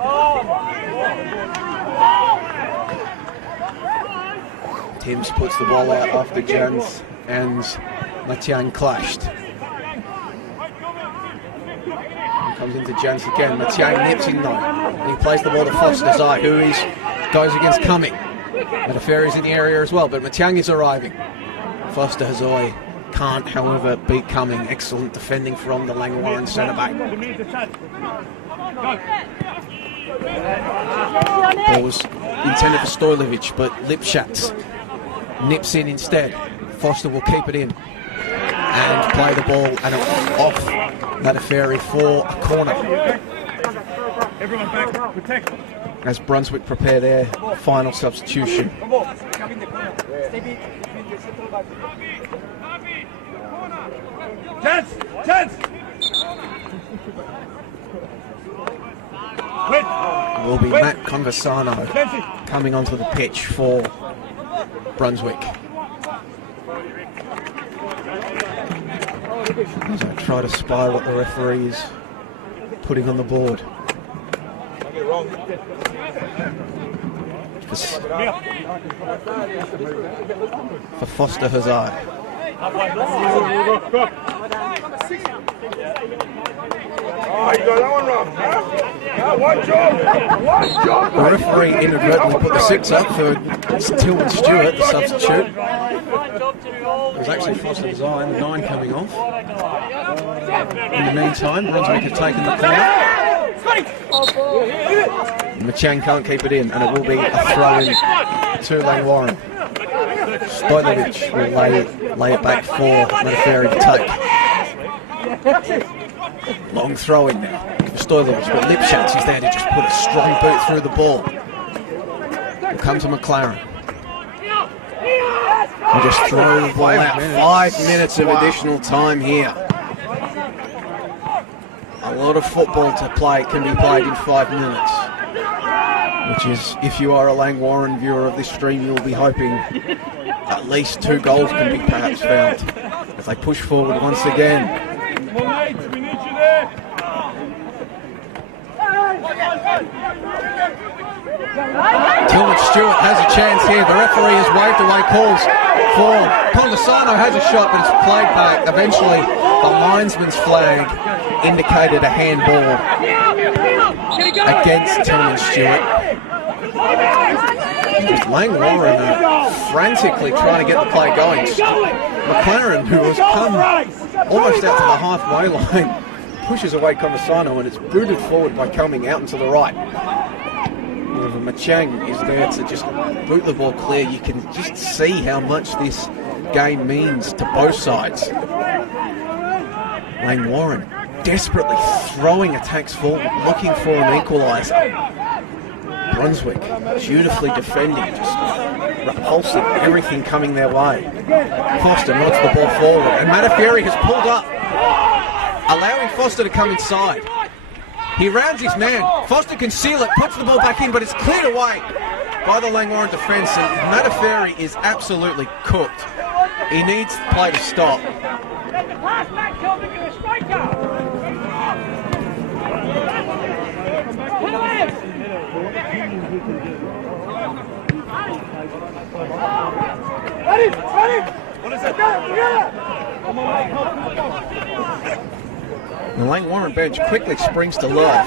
Timms puts the ball out after Jans and Matiang clashed. He comes into Jans again. Matiang nips in though. He plays the ball to Foster Zai, who goes against Cumming. Mataferi's in the area as well, but Matiang is arriving. Foster Hazoi can't, however, beat Cumming. Excellent defending from the Langwarrin centre back. Ball was intended for Stojlovic, but Lipschatz nips in instead. Foster will keep it in and play the ball and off Mataferi for a corner. Everyone back, protect. As Brunswick prepare their final substitution. Chance! Will be Matt Conversano coming onto the pitch for Brunswick. As I try to spy what the referee is putting on the board. For Foster Hazard. The referee inadvertently put the 6 up for Tillman Stewart, the substitute. It was actually Foster Hazard, the 9 coming off. In the meantime, Brunswick have taken the corner. Machang can't keep it in, and it will be a throw-in to Langwarrin. Stojlovic will lay it back for Mataferi to take. Long throw-in now for Stojlovic, but Lipschatz is there to just put a strong boot through the ball. Will come to McLaren. We'll just throw the ball out. 5 minutes of additional time here. A lot of football to play can be played in 5 minutes. Which is, if you are a Langwarrin viewer of this stream, you'll be hoping at least 2 goals can be perhaps found as they push forward once again. Tillman Stewart has a chance here. The referee has waved away calls for Conversano has a shot, but it's played back. Eventually, the linesman's flag indicated a handball against Tillman Stewart. Langwarrin frantically trying to get the play going. McLaren, who has come almost out to the halfway line, pushes away Conversano, and it's booted forward by Cumming out and to the right. Machang is there to just boot the ball clear. You can just see how much this game means to both sides. Langwarrin desperately throwing attacks forward, looking for an equaliser. Brunswick dutifully defending, just repulsing everything coming their way. Foster nods the ball forward, and Mataferi has pulled up, allowing Foster to come inside. He rounds his man. Foster can seal it, puts the ball back in, but it's cleared away by the Langwarrin defence, and Mataferi is absolutely cooked. He needs the play to stop. The Langwarrin bench quickly springs to life.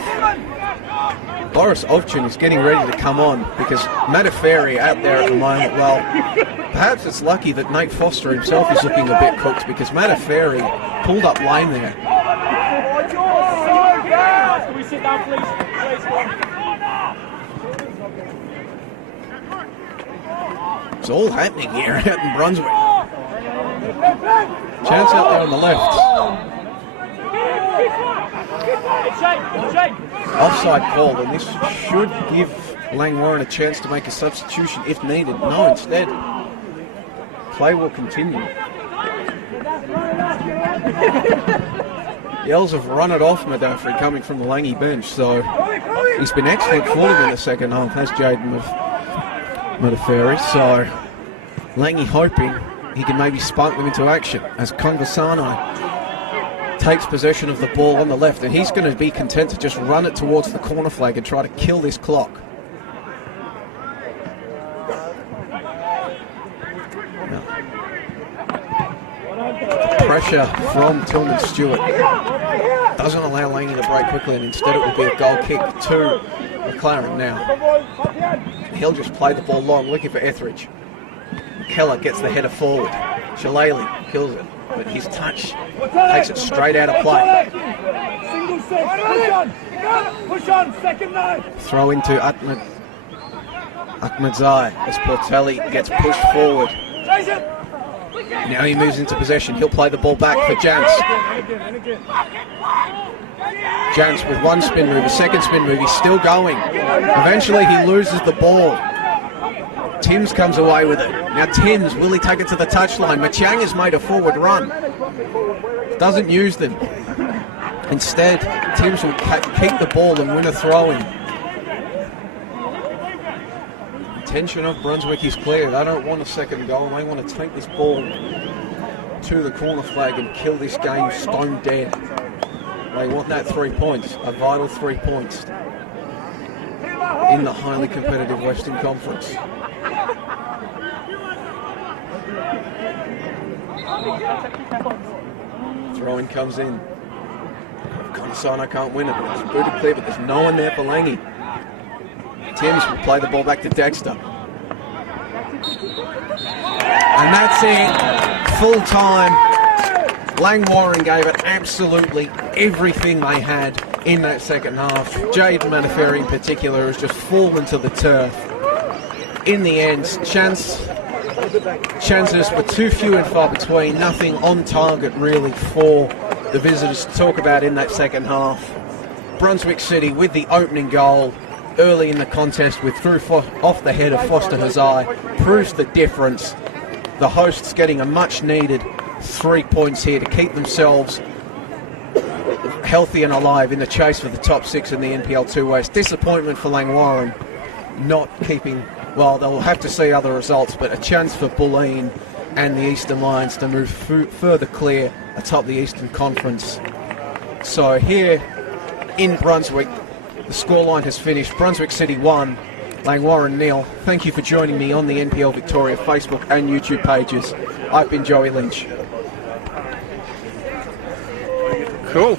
Boris Ovchin is getting ready to come on because Mataferi out there at the moment, well, perhaps it's lucky that Nate Foster himself is looking a bit cooked because Mataferi pulled up lane there. Can we sit down, please? It's all happening here out in Brunswick. Chance out there on the left. Offside call, and this should give Langwarrin a chance to make a substitution if needed. No, instead, play will continue. Yells have run it off Modafferi coming from the Langy bench, so he's been excellent for them in the second half, has Jaden Modafferi. So Langy hoping he can maybe spark them into action as Conversano takes possession of the ball on the left, and he's going to be content to just run it towards the corner flag and try to kill this clock. Pressure from Tillman Stewart doesn't allow Laney to break quickly, and instead it will be a goal kick to McLaren now. He'll just play the ball long, looking for Etheridge. Keller gets the header forward. Shillelagh kills it, but his touch takes it straight out of play. Single set, push on, second night. Throw into Ahmedzai as Portelli gets pushed forward. Now he moves into possession. He'll play the ball back for Jans. Jans with one spin move, a second spin move. He's still going. Eventually he loses the ball. Timms comes away with it. Now Timms, will he take it to the touchline? Machang has made a forward run. Doesn't use them. Instead, Timms will keep the ball and win a throw-in. Intention of Brunswick is clear. They don't want a second goal. They want to take this ball to the corner flag and kill this game stone dead. They want that 3 points, a vital 3 points in the highly competitive Western Conference. Throw-in comes in. Conversano can't win it, but it's booted clear, but there's no one there for Langy. Timms will play the ball back to Dexter. And that's it. Full time. Langwarrin gave it absolutely everything they had in that second half. Jaden Modafferi in particular has just fallen to the turf. In the end, chances were too few and far between. Nothing on target really for the visitors to talk about in that second half. Brunswick City with the opening goal early in the contest with through off the head of Foster Hazai proves the difference. The hosts getting a much needed 3 points here to keep themselves healthy and alive in the chase for the top 6 in the NPL 2 West. Disappointment for Langwarrin not keeping, well, they'll have to see other results, but a chance for Bulleen and the Eastern Lions to move further clear atop the Eastern Conference. So here in Brunswick, the scoreline has finished. Brunswick City 1, Langwarrin 0. Thank you for joining me on the NPL Victoria Facebook and YouTube pages. I've been Joey Lynch. Cool.